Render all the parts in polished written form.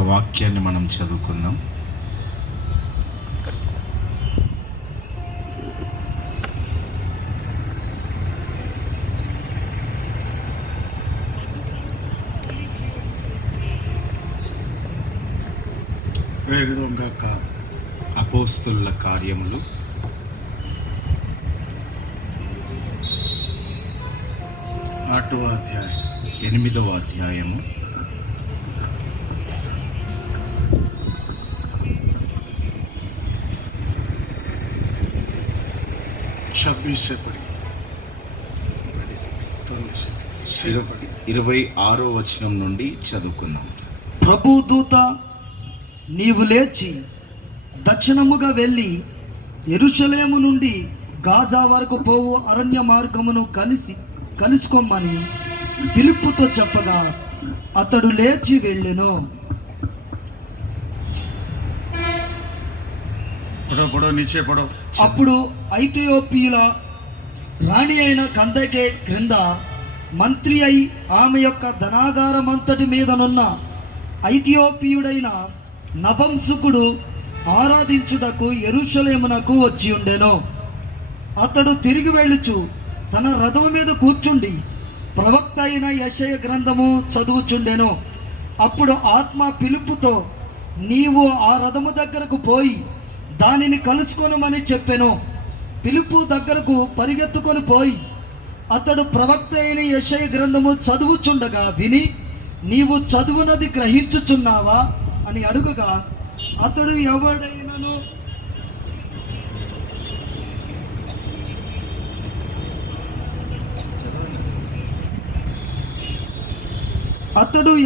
ఒక వాక్యాన్ని మనం చదువుకుందాం. అపోస్తలుల కార్యములు 8వ అధ్యాయము 26వ వచనం నుండి చదువుకుందాం. ప్రభు దూత, నీవు లేచి దక్షిణముగా వెళ్ళి యెరూషలేము నుండి గాజా వరకు పోవు అరణ్య మార్గమును కలుసుకోమని ఫిలిప్పుతో చెప్పగా అతడు లేచి వెళ్ళెను. అప్పుడు ఐథియోపియుల రాణి అయిన కందకే క్రింద మంత్రి అయి ఆమె యొక్క ధనాగారమంతటి మీదనున్న ఐథియోపియుడైన నపుంసకుడు ఆరాధించుటకు యెరూషలేమునకు వచ్చి ఉండెను. అతడు తిరిగి వెళ్ళుచు తన రథం మీద కూర్చుండి ప్రవక్త అయిన యెషయా గ్రంథము చదువుచుండెను. అప్పుడు ఆత్మ ఫిలిప్పుతో, నీవు ఆ రథము దగ్గరకు పోయి దానిని కలుసుకొనమని చెప్పెను. ఫిలిప్పు దగ్గరకు పరిగెత్తుకొని పోయి అతడు ప్రవక్త అయిన యెషయా గ్రంథము చదువుచుండగా విని, నీవు చదువునది గ్రహించుచున్నావా అని అడుగగా అతడు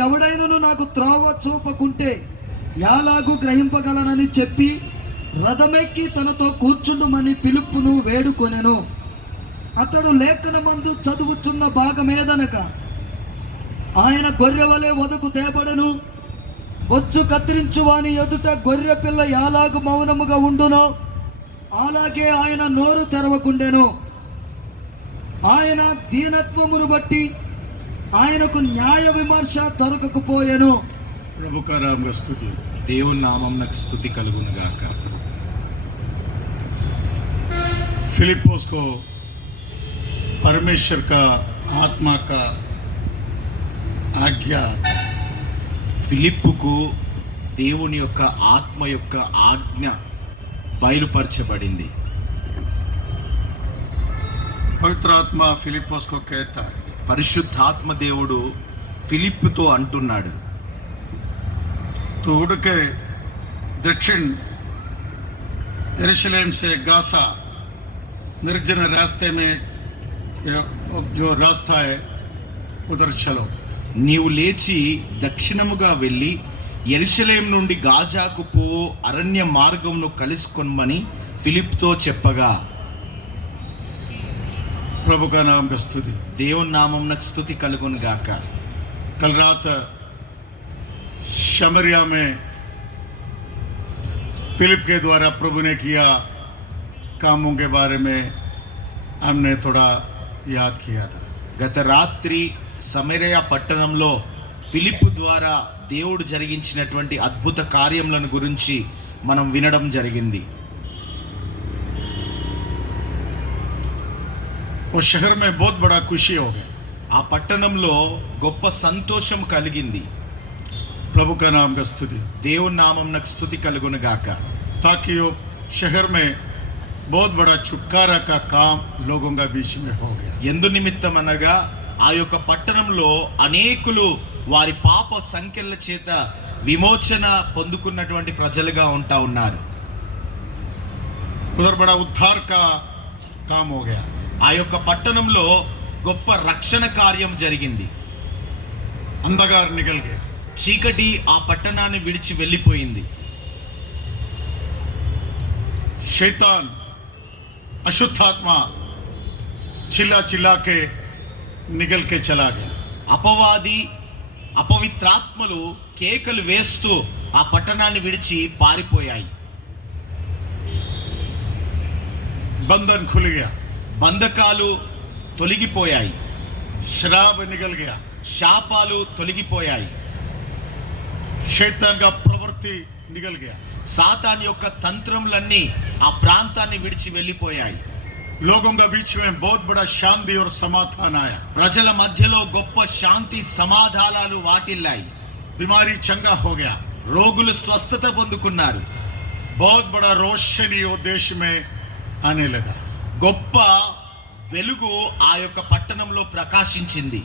ఎవడైనను నాకు త్రోవ చూపకుంటే యాలాగు గ్రహింపగలనని చెప్పి రథమెక్కి తనతో కూర్చుండుమని ఫిలిప్పును వేడుకొనెను. అతడు లేఖనమందు చదువుచున్న భాగమేదనక ఆయన గొర్రెవలే వదకు తేబడను, బొచ్చు కత్తిరించు వాని ఎదుట గొర్రె పిల్ల యాలాగు మౌనముగా ఉండునో అలాగే ఆయన నోరు తెరవకుండెను. ఆయన దీనత్వమును బట్టి ఆయనకు న్యాయ విమర్శ దొరకకపోయెను. దేవుని నామమునకు స్తుతి కలుగును గాక. फिलिप्पोस को परमेश्वर का आत्मा का आज्ञा, ఫిలిప్పుకు దేవుని యొక్క ఆత్మ యొక్క ఆజ్ఞ బయలుపరచబడింది. पवित्र आत्मा फिलिप्पोस को कहता है, పరిశుద్ధాత్మ దేవుడు ఫిలిప్పుతో అంటున్నాడు, तो उड़ के दक्षिण यरूशलेम से गासा निर्जन रास्ते में जो रास्ता है उधर चलो. నీవు లేచి దక్షిణముగా వెళ్ళి యెరూషలేము నుండి గాజాకు పో అరణ్య మార్గమును కలుసుకొమ్మని ఫిలిప్తో చెప్పగా, प्रभु का नाम का स्तुति. దేవుని నామమునకు స్తుతి కలుగును గాక. कल रात शमरिया में फिलिप के द्वारा प्रभु ने किया कामों के बारे में हमने थोड़ा याद किया था. గత రాత్రి సమరయ పట్టణంలో ఫిలిప్పు ద్వారా దేవుడు జరిగించినటువంటి అద్భుత కార్యములను గురించి మనం వినడం జరిగింది. वो शहर में बहुत बड़ा खुशी हो गया. ఆ పట్టణంలో గొప్ప సంతోషం కలిగింది. प्रभु का नाम का स्तुति. దేవుని నామమునకు స్తుతి కలుగును గాక. ताकि वो शहर में बहुत बड़ा छुटकारा का काम लोगों का बीच में हो गया. ఎందు నిమిత్తం అనగా ఆ యొక్క పట్టణంలో అనేకులు వారి పాప సంఖ్యల చేత విమోచన పొందుకున్నటువంటి ప్రజలుగా ఉన్నారు. उधर बड़ा उद्धार का काम हो गया. ఆ యొక్క పట్టణంలో గొప్ప రక్షణ కార్యం జరిగింది. अंधकार निकल गया. చీకటి ఆ పట్టణాన్ని విడిచి వెళ్ళిపోయింది. शैतान अशुद्ध आत्मा चिल्ला चिल्ला के निकल के चला गया. అపవాది అపవిత్రాత్మలు కేకలు వేస్తూ ఆ పట్టణాన్ని విడిచి పారిపోయాయి. बंधन खुल गया. బంధకాలు తొలగిపోయాయి. शराब निकल गया. శాపాలు తొలగిపోయాయి. शैतान का प्रवृत्ति निकल गया। సాతాన్ యొక్క తంత్రములన్నీ ఆ ప్రాంతాన్ని విడిచి వెళ్ళిపోయాయి. लोगों का बीच में बहुत बड़ा शांति और समाधान आया। ప్రజల మధ్యలో గొప్ప శాంతి సమాధానాలు వాటిల్లాయి. बीमारी चंगा हो गया। రోగులు స్వస్థత పొందుకున్నారు. बहुत बड़ा रोशनी वो देश में आने लगा। గొప్ప వెలుగు ఆ యొక్క పట్టణంలో ప్రకాశించింది.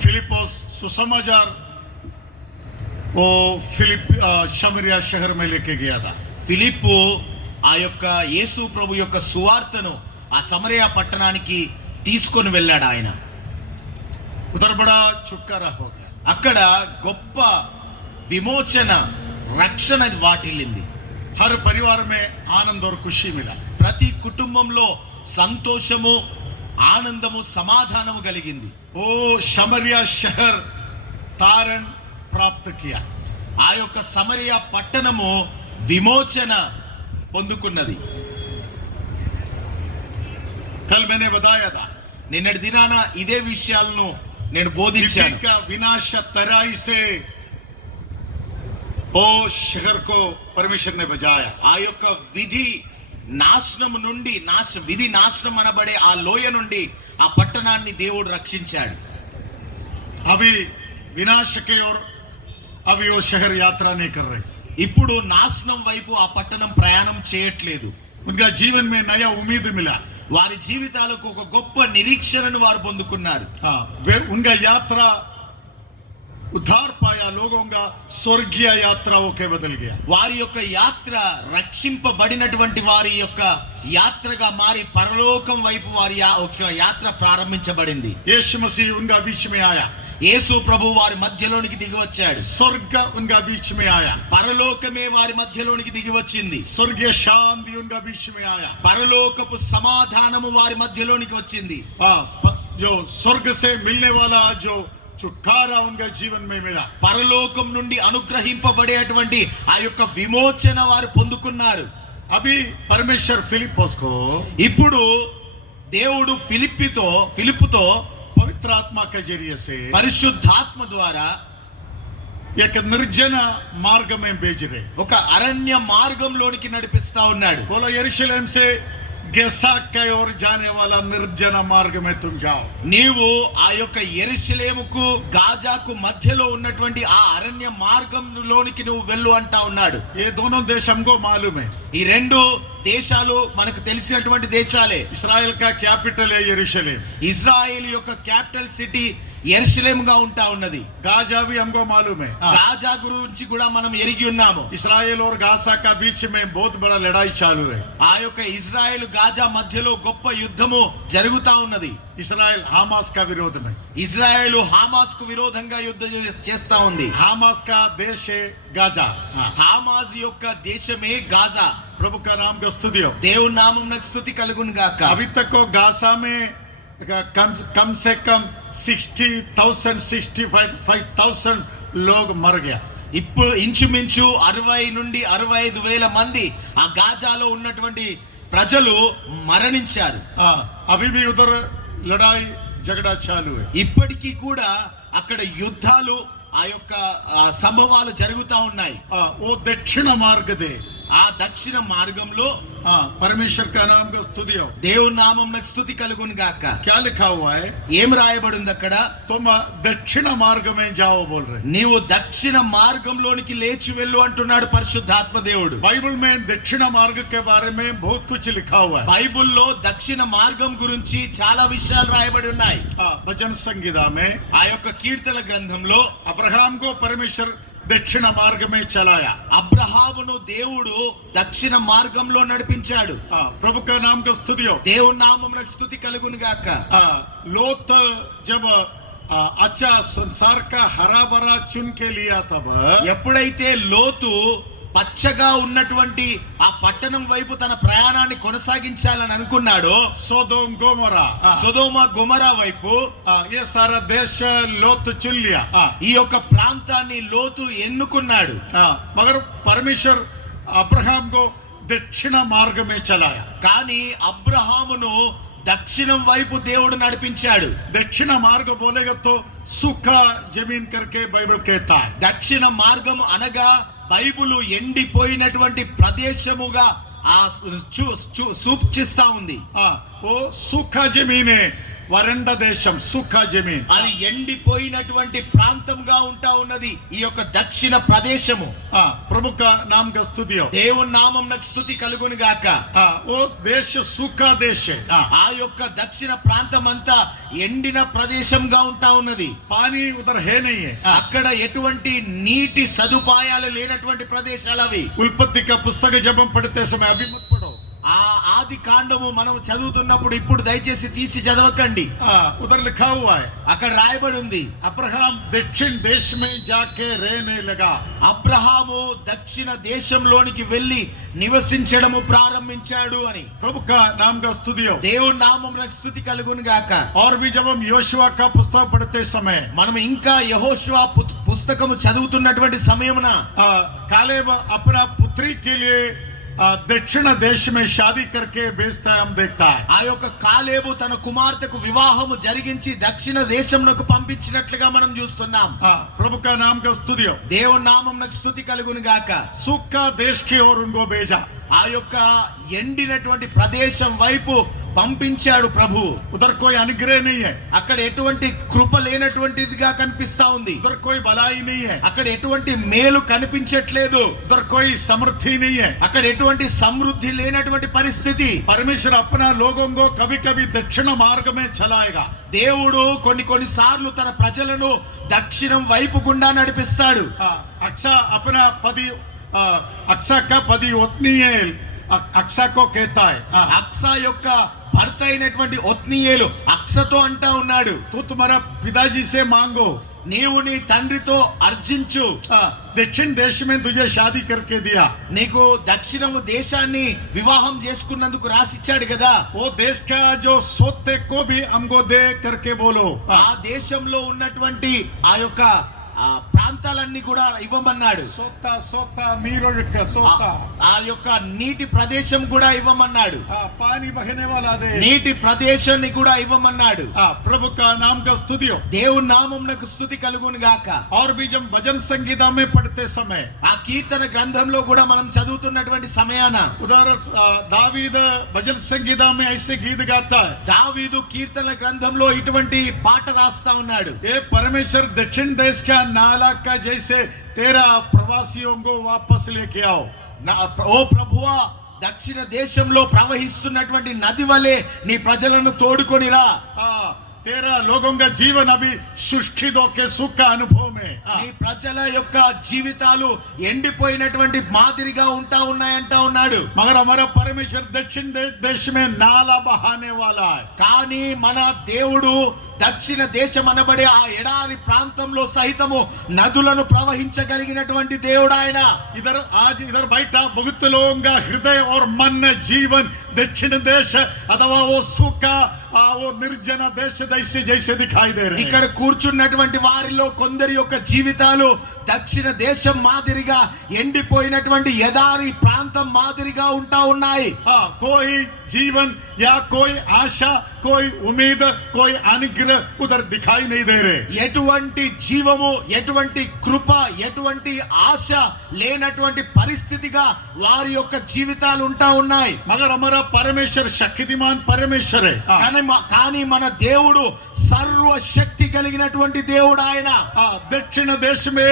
फिलिपोस सुसमाचार वो शमरिया शहर में लेके गया था। ఫిలిప్పు ఆ యొక్క యేసు ప్రభు యొక్క సువార్తను ఆ సమరయ పట్టణానికి తీసుకొని వెళ్ళాడు ఆయన. उधर बड़ा छुटकारा हो गया। అక్కడ గొప్ప విమోచన రక్షణ వాటిల్లింది. हर परिवार में आनंद और खुशी मिला। ప్రతి కుటుంబంలో సంతోషము, ఆనందము, సమాధానము కలిగింది. वो शमरिया शहर तारण प्राप्त किया। ఆ యొక్క సమరయ పట్టణము విమోచన పొందుకున్నది. कल मैंने बताया था నిన్నటి దినాన ఇదే విషయాలను నేను బోధించాను. विधि का विनाश तराई से वो शहर को परमेश्वर ने बचाया। ఆ యొక్క విధి నాశనము నుండి విధి నాశనం అనబడే ఆ లోయ నుండి ఆ పట్టణాన్ని దేవుడు రక్షించాడు. अभी विनाश के और अभी वो शहर यात्रा नहीं कर रहे। ఇప్పుడు నాశనం వైపు ఆ పట్టణం ప్రయాణం చేయట్లేదు. उनका जीवन में नया उम्मीद मिला। వారి జీవితాలకు ఒక గొప్ప నిరీక్షణను వారు పొందుకున్నారు. उनका यात्रा उद्धार पाया। लोगों का स्वर्गीय यात्रा वो के बदल गया। వారి యొక్క యాత్ర రక్షింపబడినటువంటి వారి యొక్క యాత్రగా మారి పరలోకం వైపు వారి యొక్క యాత్ర ప్రారంభించబడింది. यीशु मसीह उनका बीच में आया। యేసు ప్రభు వారి మధ్యలోనికి దిగి వచ్చాడు. स्वर्ग उनका बीच में आया। పరలోకమే వారి మధ్యలోనికి దిగి వచ్చింది. स्वर्गीय शांति उनका बीच में आया। పరలోకపు సమాధానము వారి మధ్యలోనికి వచ్చింది. जो स्वर्ग से मिलने वाला जो छुटकारा उनके जीवन में मिला। పరలోకం నుండి అనుగ్రహింపబడేటువంటి ఆ యొక్క విమోచన వారు పొందుకున్నారు. अभी परमेश्वर फिलिपोस को ఇప్పుడు దేవుడు ఫిలిప్పుతో पवित्र आत्मा के जरिए से పరిశుద్ధాత్మ ద్వారా एक निर्जन मार्ग में भेज रहे। ఒక అరణ్య మార్గంలోనికి నడిపిస్తా ఉన్నాడు. बोलो यरूशलेम से गेसा के ओर जाने वाला निर्जन मार्ग में तुम जाओ। నీవు ఆ యొక్క యెరూషలేముకు గాజాకు మధ్యలో ఉన్నటువంటి ఆ అరణ్య మార్గంలోనికి నువ్వు వెళ్ళు అంటా ఉన్నాడు. ये दोनों देश हमको मालूम है। ఈ రెండు దేశాలు మనకు తెలిసినటువంటి దేశాలే. इस्राएल का कैपिटल है यरूशलेम। ఇజ్రాయెల్ యొక్క క్యాపిటల్ సిటీ యెరూషలేం గా ఉంటా ఉన్నది. गाजा भी हमको मालूम है। గాజా గురించి కూడా మనం ఎరిగి ఉన్నాము. इस्राएल और गाजा का बीच में बहुत बड़ा लड़ाई चालू है। ఆ యొక్క ఇజ్రాయెల్ గాజా మధ్యలో గొప్ప యుద్ధము జరుగుతా ఉన్నది. इस्राएल हामास का विरोध में। ఇజ్రాయెల్ హామాస్ కు విరోధంగా యుద్ధం చేస్తా ఉంది. हामास का देश है गाजा। హామాస్ యొక్క దేశమే గాజా. प्रभु का नाम का स्तुति हो। దేవుని నామమునకు స్తుతి కలుగును గాక. अभी तक को गाजा में कम से कम 60,000 65,000 लोग मर गया। ఇప్పుడు ఇంచుమించు 60 నుండి 65,000 మంది ఆ గాజాలో ఉన్నటువంటి ప్రజలు మరణించారు. अभी भी उधर लड़ाई झगड़ा चालू है। ఇప్పటికీ కూడా అక్కడ యుద్ధాలు ఆ యొక్క సంభవాలు జరుగుతా ఉన్నాయి. वो दक्षिण मार्ग दे। ఆ దక్షిణ మార్గంలో परमेश्वर का नाम का स्तुति हो। దేవుని నామమునకు స్తుతి కలుగును గాక. क्या लिखा हुआ है? ఏం రాయబడి ఉంది అక్కడ? तुम दक्षिण मार्ग में जाओ बोल रहे। నీవు దక్షిణ మార్గంలోనికి లేచి వెళ్ళు అంటున్నాడు పరిశుద్ధాత్మ దేవుడు. बाइबल में दक्षिण मार्ग के बारे में बहुत कुछ लिखा हुआ है। బైబిల్లో దక్షిణ మార్గం గురించి చాలా విషయాలు రాయబడి ఉన్నాయి. भजन संगीता में ఆ యొక్క కీర్తన గ్రంథంలో अब्राहम को परमेश्वर दक्षिण मार्ग में चलाया। అబ్రహామును దేవుడు దక్షిణ మార్గంలో నడిపించాడు. प्रभु का नाम का स्तुति हो। దేవుని నామమునకు స్తుతి కలుగును గాక. लोत जब अच्छा संसार का हरा भरा चुन के लिया तब ఎప్పుడైతే లోతు పచ్చగా ఉన్నటువంటి ఆ పట్టణం వైపు తన ప్రయాణాన్ని కొనసాగించాలని అనుకున్నాడో सोदोम गोमोरा సొదొమ గొమొరా వైపు ये सारा देश लोत चुन लिया। ఈ యొక్క ప్రాంతాన్ని లోతు ఎన్నుకున్నాడు. मगर परमेश्वर अब्राहम को दक्षिण मार्ग में चलाया। కానీ అబ్రహామును దక్షిణం వైపు దేవుడు నడిపించాడు. दक्षिण मार्ग बोलेगा तो सूखा जमीन करके बाइबल कहता है। దక్షిణ మార్గం అనగా బైబిలు ఎండిపోయినటువంటి ప్రదేశముగా ఆ సూచిస్తా ఉంది. वो सूखा जमीन है, వరండ దేశం, సుఖా జమీన్. అది ఎండిపోయినటువంటి ప్రాంతంగా ఉంటా ఉన్నది ఈ యొక్క దక్షిణ ప్రదేశము. ప్రముఖ నామక స్తుతి, దేవుని నామమునకు స్తుతి కలుగును గాక. ఓ దేశ సుఖా దేశ. ఆ యొక్క దక్షిణ ప్రాంతం అంతా ఎండిన ప్రదేశంగా ఉంటా ఉన్నది. పానీ ఉదర్ హే నహీ హై, అక్కడ ఎటువంటి నీటి సదుపాయాలు లేనటువంటి ప్రదేశాలు అవి. ఉల్పత్తి కా పుస్తక జబం పడితే సమయ అభి మత్ పడో. ఆ ఆది కాండము మనం చదువుతున్నప్పుడు ఇప్పుడు దయచేసి తీసి చదవకండి. ఉదర్ లిఖా హువా హై, అక్కడ రాయబడి ఉంది, అబ్రహాం దక్షిణ దేశ్ మే జాకే रहने लगा. అబ్రహాము దక్షిణ దేశంలోనికి వెళ్లి నివసించడము ప్రారంభించాడు అని. ప్రముఖ నామక స్తుతి, దేవుని నామమునకు స్తుతి కలుగును గాక. और भी जब हम योशुआ का पुस्तक पढ़ते समय, మనం ఇంకా యెహోషువ పుస్తకము చదువుతున్నటువంటి సమయమున कालेब अपना पुत्री के लिए दक्षिण देश में शादी करके भेजता है, हम देखता है. ఆ యొక్క కాలేబు తన కుమార్తెకు వివాహము జరిగించి దక్షిణ దేశంలోకి పంపించినట్లుగా మనం చూస్తున్నాం. प्रभु का नाम का स्तुति, దేవుని నామమునకు స్తుతి కలుగును గాక. सूखा देश की ओर उनको भेजा. ఆ యొక్క ఎండినటువంటి ప్రదేశం వైపు పంపించాడు ప్రభు. उधर कोई अनुग्रह नहीं है, అక్కడ ఎటువంటి కృప లేనటువంటిదిగా కనిపిస్తా ఉంది. उधर कोई भलाई नहीं है, అక్కడ ఎటువంటి మేలు కనిపించట్లేదు. उधर कोई समृद्धि नहीं है. అక్కడ ఎటువంటి సమృద్ధి లేనటువంటి పరిస్థితి. परमेश्वर अपना लोगों को कभी कभी दक्षिण मार्ग में चलाएगा. దేవుడు కొన్ని సార్లు తన ప్రజలను దక్షిణం వైపు గుండా నడిపిస్తాడు. अक्सा अपना पति, अक्सा का पति ओत्नीएल अक्सा को कहता है, అక్సా యొక్క భర్త అయినటువంటి ఒత్నీయేలు అక్సతో అంటా ఉన్నాడు, तू तुम्हारा पिताजी से मांगो, నీవు నీ తండ్రితో అర్జించు, दक्षिण देश में तुझे शादी करके दिया. నీకు దక్షిణము దేశాన్ని వివాహం చేసుకున్నందుకు రాసిచ్చాడు కదా. वो देश का जो सोते को भी हमको दे करके बोलो. ఆ దేశంలో ఉన్నటువంటి ఆ యొక్క ప్రాంతాలన్నీ కూడా ఇవ్వమన్నాడు. सोता सोता नीरोड़क सोता, ఆ యొక్క నీటి ప్రదేశం కూడా ఇవ్వమన్నాడు. पानी बहने वाला दे, నీటి ప్రదేశాన్ని కూడా ఇవ్వమన్నాడు. प्रभु का नाम का स्तुति हो. దేవుని నామమునకు స్తుతి కలుగును గాక. और भी जब भजन संगीता में पढ़ते समय, ఆ కీర్తన గ్రంథంలో కూడా మనం చదువుతున్నటువంటి సమయాన उधर दावीद भजन संगीता में ऐसे गीत गाता है, దావీదు కీర్తన గ్రంథంలో ఇటువంటి పాట రాస్తా ఉన్నాడు. ये परमेश्वर दक्षिण देश का नाला का जैसे तेरा प्रवासियों को वापस लेके आओ. ఓ ప్రభువా, దక్షిణ దేశంలో ప్రవహిస్తున్నటువంటి నది వలె నీ ప్రజలను తోడుకొనిరా. तेरा लोगों का जीवन अभी शुष्कित होके सुख का अनुभव में, నీ ప్రజల యొక్క జీవితాలు ఎండిపోయినటువంటి మాదిరిగా ఉన్నాయంటా ఉన్నాడు. मगर हमारा परमेश्वर दक्षिण देश में नाला बहाने वाला है. కానీ మన దేవుడు దక్షిణ దేశం అనబడే ఆ ఎడారి ప్రాంతంలో సహితము నదులను ప్రవహించగలిగినటువంటి దేవుడు ఆయన. इधर आज इधर बैठा बहुत लोगों का हृदय और मन जीवन दक्षिण देश अथवा वो सूखा वो निर्जन देश जैसे दिखाई दे रहे हैं. ఇక్కడ కూర్చున్నటువంటి వారిలో కొందరి యొక్క జీవితాలు దక్షిణ దేశం మాదిరిగా ఎండిపోయినటువంటి ఎడారి ప్రాంతం మాదిరిగా ఉన్నాయి. कोई जीवन या कोई आशा, कोई उम्मीद, कोई अनुग्रह उधर दिखाई नहीं दे रहे. ఎటువంటి జీవము, ఎటువంటి కృప, ఎటువంటి ఆశ లేనటువంటి పరిస్థితిగా వారి యొక్క జీవితాలు ఉన్నాయి. मगर हमारा परमेश्वर शक्तिमान परमेश्वर है. కానీ మన దేవుడు సర్వశక్తి కలిగినటువంటి దేవుడు ఆయన. दक्षिण देश में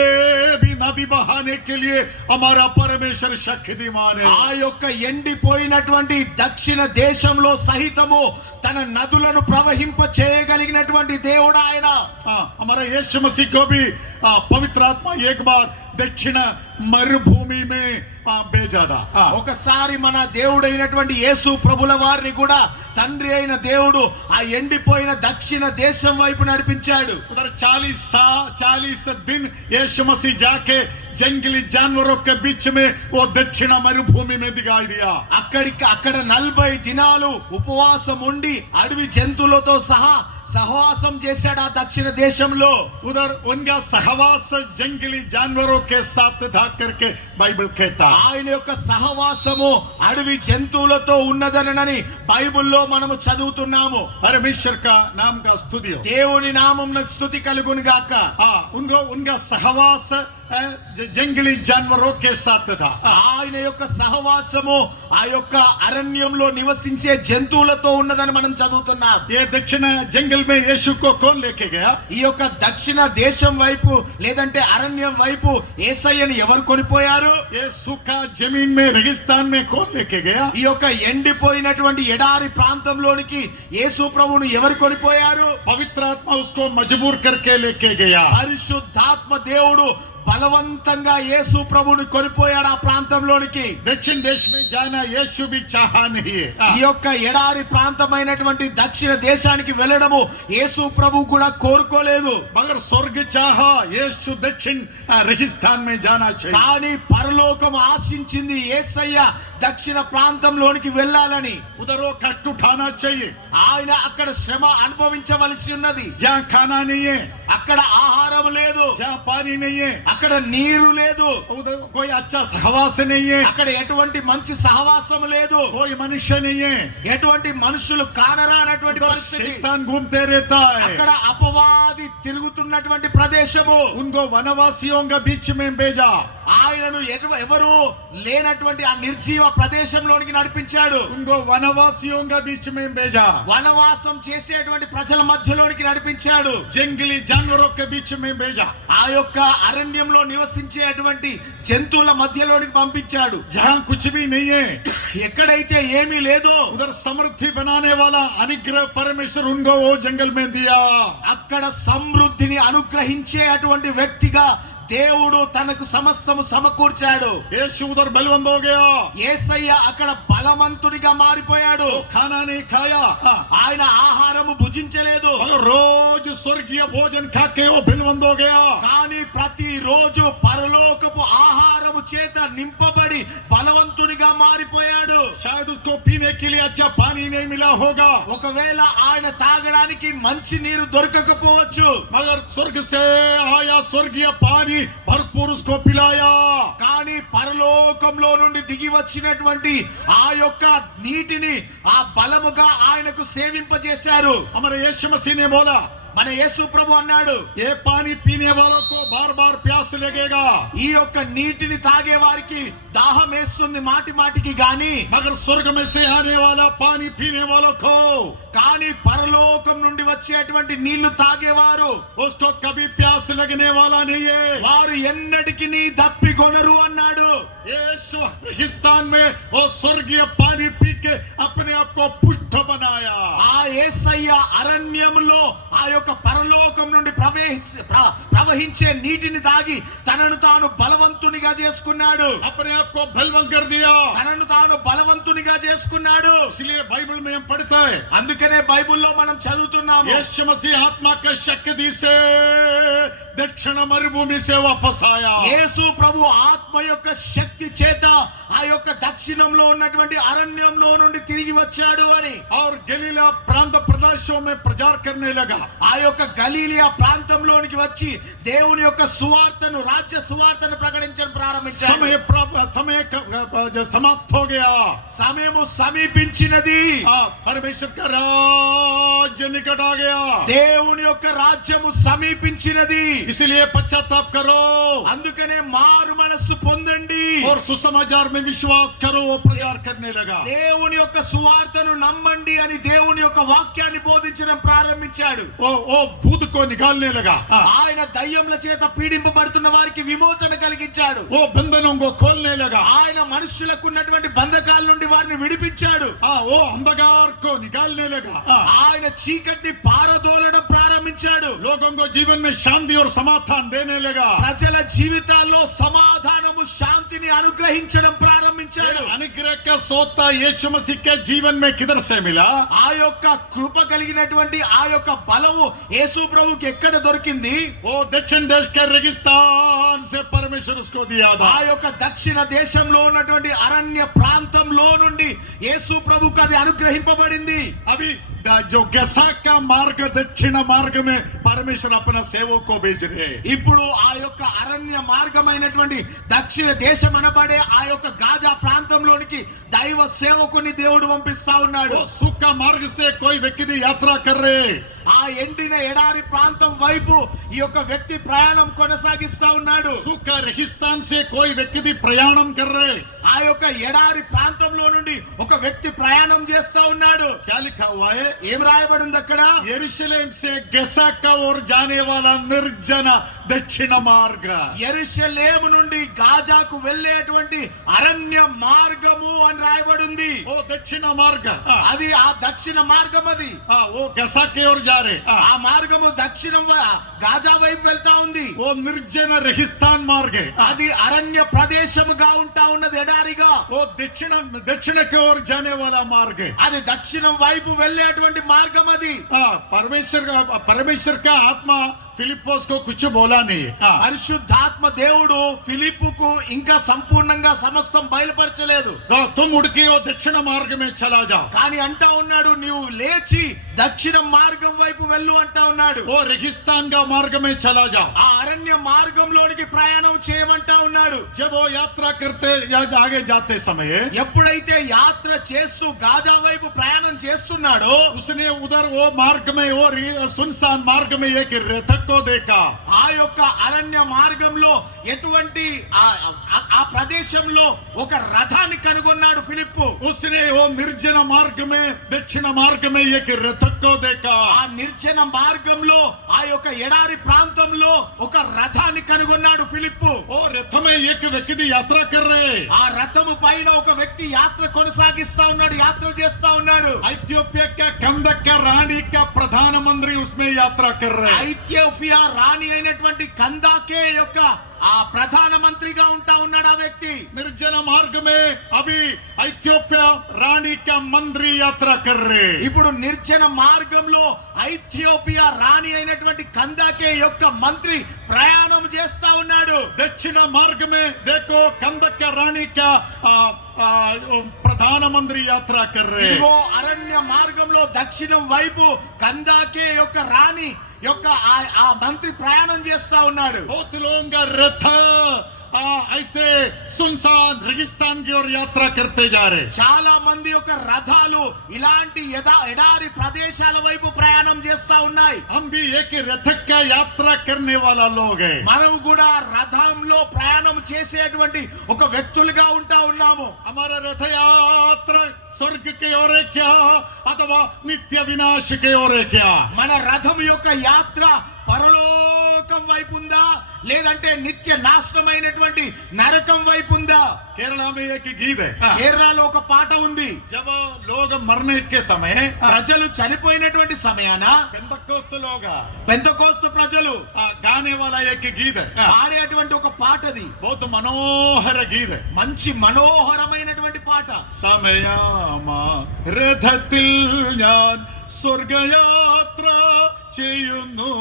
भी नदी बहाने के लिए हमारा परमेश्वर शक्तिमान है. ఆ యొక్క ఎండిపోయినటువంటి దక్షిణ దేశంలో సహితము తన నదులను ప్రవహింప చేయగలిగినటువంటి దేవుడు ఆయన. हमारा यीशु मसीह को भी पवित्र आत्मा एक बार दक्षिण मरुभूमि में भेजा था. ఒకసారి మన దేవుడైనటువంటి యేసు ప్రభుల వారిని కూడా తండ్రి అయిన దేవుడు ఆ ఎండిపోయిన దక్షిణ దేశం వైపు నడిపించాడు. उधर 40 दिन यीशु मसीह जाके जंगली जानवरों के बीच में वो दक्षिण मरुभूमि में दिखाई दिया. అక్కడ 40 దినాలు ఉపవాసం ఉండి అడవి జంతువులతో సహా సహవాసం చేశాడు ఆ దక్షిణ దేశంలో. उधर उनका सहवास जंगली जानवरों के साथ था करके बाइबल कहता है। ఆయన యొక్క సహవాసము అడవి జంతువులతో ఉన్నదనని బైబిల్లో మనము చదువుతున్నాము. परमेश्वर का नाम का स्तुति हो। దేవుని నామమునకు స్తుతి కలుగును గాక. उनको उनका सहवास जंगली जानवरों के साथ था। ఆయన యొక్క సహవాసము ఆ యొక్క అరణ్యంలో నివసించే జంతువులతో ఉన్నదని మనం చదువుతున్నాం. ये दक्षिण जंगल में यीशु को कौन लेके गया? ఈ యొక్క దక్షిణ దేశం వైపు లేదంటే అరణ్యం వైపు యేసయ్యను ఎవరు కొనిపోయారు? ये सूखा जमीन में रेगिस्तान में कौन लेके गया? ఈ యొక్క ఎండిపోయినటువంటి ఎడారి ప్రాంతంలోనికి యేసు ప్రభువును ఎవరు కొనిపోయారు? पवित्र आत्मा उसको मजबूर करके लेके गया। పరిశుద్ధాత్మ దేవుడు బలవంతంగా యేసు ప్రభువుని కొనిపోయాడు ఆ ప్రాంతంలోనికి. दक्षिण देश में जाना यीशु भी चाहा नहीं है। ఈ యొక్క ఎడారి ప్రాంతమైనటువంటి దక్షిణ దేశానికి వెళ్ళడము యేసు ప్రభు కూడా కోరుకోలేదు. मगर स्वर्ग चाहा यीशु दक्षिण रेगिस्तान में जाना चाहिए। కానీ పరలోకం ఆశించింది యేసయ్య దక్షిణ ప్రాంతంలోనికి వెళ్ళాలని. उधर वो कष्ट उठाना चाहिए ఆయన అక్కడ శ్రమ అనుభవించవలసి ఉన్నది. जहाँ खाना नहीं है, అక్కడ ఆహారం లేదు, जहाँ पानी नहीं है, అక్కడ నీరు లేదు, उधर कोई अच्छा सहवास नहीं है, అక్కడ ఎటువంటి మంచి సహవాసం లేదు, कोई मनुष्य नहीं है, ఎటువంటి మనుషులు కానరా అన్నటువంటి उधर పరిస్థితి. शैतान घूमते रहता है। అక్కడ అపవాది తిరుగుతున్నటువంటి ప్రదేశము. उनको वनवासियों के बीच में भेजा। ఆయనను ఎవరు లేనటువంటి ఆ నిర్జీవ ప్రదేశంలోనికి నడిపించాడు. उनको वनवासियों के बीच में भेजा। వనవాసం చేసేటువంటి ప్రజల మధ్యలోనికి నడిపించాడు. जंगली जानवरों के बीच में भेजा। ఆ యొక్క అరణ్యంలో నివసించేటువంటి జంతువుల మధ్యలోనికి పంపించాడు. जहाँ कुछ भी नहीं है, ఎక్కడైతే ఏమీ లేదో उधर समृद्धि बनाने वाला अनुग्रह परमेश्वर उनको वो जंगल में दिया। అక్కడ సమృద్ధిని అనుగ్రహించే అటువంటి వ్యక్తిగా దేవుడు తనకు సమస్తము సమకూర్చాడు. यीशु उधर बलवंत हो गया। యేసయ్య అక్కడ బలవంతుడిగా మారిపోయాడు. वो खाना नहीं खाया, ఆయన ఆహారము భుజించలేదు, मगर रोज स्वर्गीय भोजन खा के वो बलवंत हो गया। కానీ ప్రతిరోజు పరలోకపు ఆహారము చేత నింపబడి బలవంతునిగా మారిపోయాడు. शायद उसको पीने के लिए अच्छा पानी नहीं मिला होगा, ఒకవేళ ఆయన తాగడానికి మంచి నీరు దొరకకపోవచ్చు, मगर स्वर्ग से आया स्वर्गीय पानी भरपूर उसको पिलाया। కానీ పరలోకంలో నుండి దిగి వచ్చినటువంటి ఆ యొక్క నీటిని ఆ బలముగా ఆయనకు సేవింపజేశారు. हमारे यीशु मसीह ने बोला, మన యేసు ప్రభు అన్నాడు, ये पानी पीने वालों को बार बार प्यास लगेगा, ఈ యొక్క నీటిని తాగే వారికి దాహం వేస్తుంది మాటి మాటికి గాని, मगर स्वर्ग में से आने वाला पानी पीने वालों को కానీ పరలోకం నుండి వచ్చేటువంటి నీళ్లు తాగేవారు उसको कभी प्यास लगने वाला नहीं है। వారు ఎన్నటికి దప్పికొనరు అన్నాడు. यीशु रेगिस्तान में वो स्वर्गीय पानी पी के अपने आप को पुष्ट बनाया। ఆ యేసయ్య అరణ్యంలో ఆ యొక్క పరలోకం నుండి ప్రవహించే నీటిని తాగి తనను తాను బలవంతునిగా చేసుకున్నాడు. अपने आप को बलवंत कर दिया। తనను తాను బలవంతునిగా చేసుకున్నాడు. इसलिए बाइबल में हम पढ़ते हैं, అందుకనే బైబిల్లో మనం చదువుతున్నాము, यीशु मसीह आत्मा के शक्ति से दक्षिण मरुभूमि से वापस आया। యేసు ప్రభు ఆత్మ యొక్క శక్తి చేత ఆ యొక్క దక్షిణంలో ఉన్నటువంటి అరణ్యంలో నుండి తిరిగి వచ్చాడు అని, और गलीला प्रांत प्रदेशों में प्रचार करने लगा। ఆ యొక్క గలీలియా ప్రాంతంలోనికి వచ్చి దేవుని యొక్క సువార్తను, రాజ్య సువార్తను ప్రకటించడం ప్రారంభించాడు. समय समाप्त हो गया। సమయము సమీపించినది, परमेश्वर का राज्य निकट आ गया। దేవుని యొక్క రాజ్యము సమీపించినది. इसलिए पश्चाताप करो అందుకనే మారు మనస్సు పొందండి, और सुसमाचार में विश्वास करो। वो प्रचार करने लगा। దేవుని యొక్క సువార్తను నమ్మండి అని దేవుని యొక్క వాక్యాన్ని బోధించడం ప్రారంభించాడు. वो भूत को निकालने लगा। ఆయన దయ్యముల చేత పీడింపబడుతున్న వారికి విమోచన కలిగించాడు. वो बंधनों को खोलने लगा। ఆయన మనుషులకు ఉన్నటువంటి బంధకాల నుండి వారిని విడిపించాడు. वो अंधकार को निकालने लगा। ఆయన చీకటిని పారదోలడం ప్రారంభించాడు. लोगों को जीवन में शांति और समाधान देने लगा। ప్రజల జీవితాల్లో సమాధానము, శాంతిని అనుగ్రహించడం ప్రారంభించాడు. अनुग्रह का सोता यीशु मसीह के जीवन में किधर से मिला? ఆ యొక్క కృప కలిగినటువంటి ఉన్నటువంటి ఆ యొక్క బలము యేసు ప్రభుకి ఎక్కడ దొరికింది? वो दक्षिण देश के रेगिस्तान से परमेश्वर उसको दिया था। ఆ యొక్క దక్షిణ దేశంలో ఉన్నటువంటి అరణ్య ప్రాంతంలో నుండి యేసు ప్రభుకు అది అనుగ్రహింపబడింది. अभी जो गसा का मार्ग दक्षिण मार्ग में परमेश्वर अपना सेवक को भेज रहे हैं। ఇప్పుడు ఆ యొక్క అరణ్య మార్గమైనటువంటి దక్షిణ దేశం అనబడే ఆ యొక్క గాజా ప్రాంతంలోనికి దైవ సేవకుని దేవుడు పంపిస్తా ఉన్నాడు. वो सूखा मार्ग से कोई व्यक्ति यात्रा कर रहे हैं। ఆ ఎండిన ఎడారి ప్రాంతం వైపు ఈ యొక్క వ్యక్తి ప్రయాణం కొనసాగిస్తా ఉన్నాడు. सूखा रेगिस्तान से कोई व्यक्ति प्रयाणम कर रहे हैं। ఆ యొక్క ఎడారి ప్రాంతంలో నుండి ఒక వ్యక్తి ప్రయాణం చేస్తా ఉన్నాడు. क्या लिखा हुआ है? ఏం రాయబడింది అక్కడ? यरूशलेम से गसा का ओर जाने वाला निर्जन दक्षिण मार्ग। యెరూషలేము నుండి గాజాకు వెళ్ళేటువంటి అరణ్య మార్గము అని రాయబడింది. वो दक्षिण मार्ग అది ఆ దక్షిణ మార్గం. అది वो गसा के ओर जा रहे। ఆ మార్గము దక్షిణం గాజా వైపు వెళ్తా ఉంది. वो निर्जन रेगिस्तान मार्ग है। అది అరణ్య ప్రదేశముగా ఉంటా ఉన్నది, ఎడారిగా. वो दक्षिण की ओर जाने वाला मार्ग है। అది దక్షిణం వైపు వెళ్ళేటువంటి మార్గం. అది परमेश्वर का आत्मा ఫిలిప్పోస్ को कुछ बोला नहीं। పరిశుద్ధాత్మ దేవుడు ఫిలిప్పుకు ఇంకా సంపూర్ణంగా సమస్తం బయలుపరచలేదు. तुम उड़ के वो दक्षिण मार्ग में चला जाओ। కానీ అంటా ఉన్నాడు, నీవు లేచి దక్షిణ మార్గం వైపు వెళ్ళు అంటా ఉన్నాడు. वो रेगिस्तान का मार्ग में चला जाओ। ఆ అరణ్య మార్గంలోనికి ప్రయాణం చేయమంటా ఉన్నాడు. जब वो यात्रा करते या आगे जाते समय ఎప్పుడైతే యాత్ర చేస్తూ గాజా వైపు ప్రయాణం చేస్తున్నాడో उसने उधर वो मार्ग में वो सुनसान मार्ग में एक रथ को देखा। ఆ యొక్క అరణ్య మార్గంలో ఎటువంటి ఆ ప్రదేశంలో ఒక రథాన్ని కనుగొన్నాడు ఫిలిప్పు. उसने वो निर्जन मार्ग में दक्षिण मार्ग में एक रथ को देखा। ఆ నిర్జన మార్గంలో ఆ యొక్క ఎడారి ప్రాంతంలో ఒక రథాన్ని కనుగొన్నాడు ఫిలిప్పు. वो रथ में एक व्यक्ति यात्रा कर रहे। ఆ రథము పైన ఒక వ్యక్తి యాత్ర కొనసాగిస్తా ఉన్నాడు, యాత్ర చేస్తా ఉన్నాడు. इथियोपिया का कंदक का रानी का प्रधानमंत्री उसमें यात्रा कर रहे। ఇథియోపియా రాణి అయినటువంటి కందాకే యొక్క ఆ ప్రధాన మంత్రిగా ఉంటా ఉన్నాడు ఆ వ్యక్తి. निर्जन मार्ग में अभी इथियोपिया रानी का मंत्री यात्रा कर रहे। ఇప్పుడు నిర్జన మార్గంలో ఇథియోపియా రాణి అయినటువంటి కందాకే యొక్క మంత్రి ప్రయాణం చేస్తా ఉన్నాడు. दक्षिण मार्ग में देखो कंदक का रानी का ప్రధానమంత్రి యాత్ర कर रहे। ఇదిగో అరణ్య మార్గంలో దక్షిణం వైపు కందాకే యొక్క రాణి యొక్క ఆ మంత్రి ప్రయాణం చేస్తా ఉన్నాడు. बहुत लोगों का रथ ऐसे सुनसान रेगिस्तान की ओर यात्रा करते जा रहे। చాలా మంది యొక్క రథాలు ఇలాంటి ఎడారి ప్రదేశాల వైపు ప్రయాణం చేస్తా ఉన్నాయి. हम भी एक रथ का यात्रा करने वाला लोग हैं। మనం కూడా రథంలో ప్రయాణం చేసేటువంటి ఒక వ్యక్తులుగా ఉంటా ఉన్నాము. हमारा रथ यात्रा स्वर्ग की ओर है क्या अथवा नित्य विनाश की ओर है क्या? మన రథం యొక్క యాత్ర పరలోకం వైపు ఉందా లేదంటే నిత్య నాశనమైనటువంటి నరకం వైపు ఉందా? केरला में एक गीत है। కేరళలో ఒక పాట ఉంది. जब लोग मरने के समय ప్రజలు చనిపోయినటువంటి సమయాన पेंतकोस्त लोग పెంతెకోస్తు ప్రజలు गाने वाला एक गीत है। పాడేటువంటి ఒక పాటది. बहुत मनोहर गीत है। మంచి మనోహరమైనటువంటి పాట. സമയമാ രഥത്തിൽ ഞാൻ സ്വർഗയാത്ര ചെയ്യുന്നു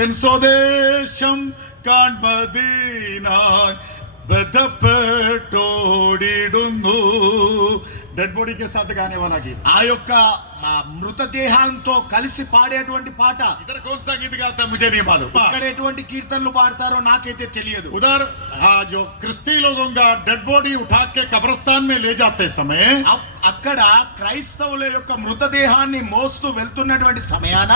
എൻ സ്വദേശം കാൺമദീനായി ബന്ധപ്പെട്ടോടിടുന്നു। డెడ్ బాడీ के साथ गाने वाला गीत। ఆ యొక్క మృతదేహంతో కలిసి పాడేటువంటి పాట. इधर कौन सा गीत गाता है मुझे नहीं मालूम। ఇక్కడ ఎటువంటి కీర్తనలు పాడతారో నాకైతే తెలియదు. उधर जो क्रिस्ती लोगों का डेड बॉडी उठा के कब्रिस्तान में ले जाते समय అక్కడ క్రైస్తవుల యొక్క మృతదేహాన్ని మోస్తూ వెళ్తున్నటువంటి సమయాన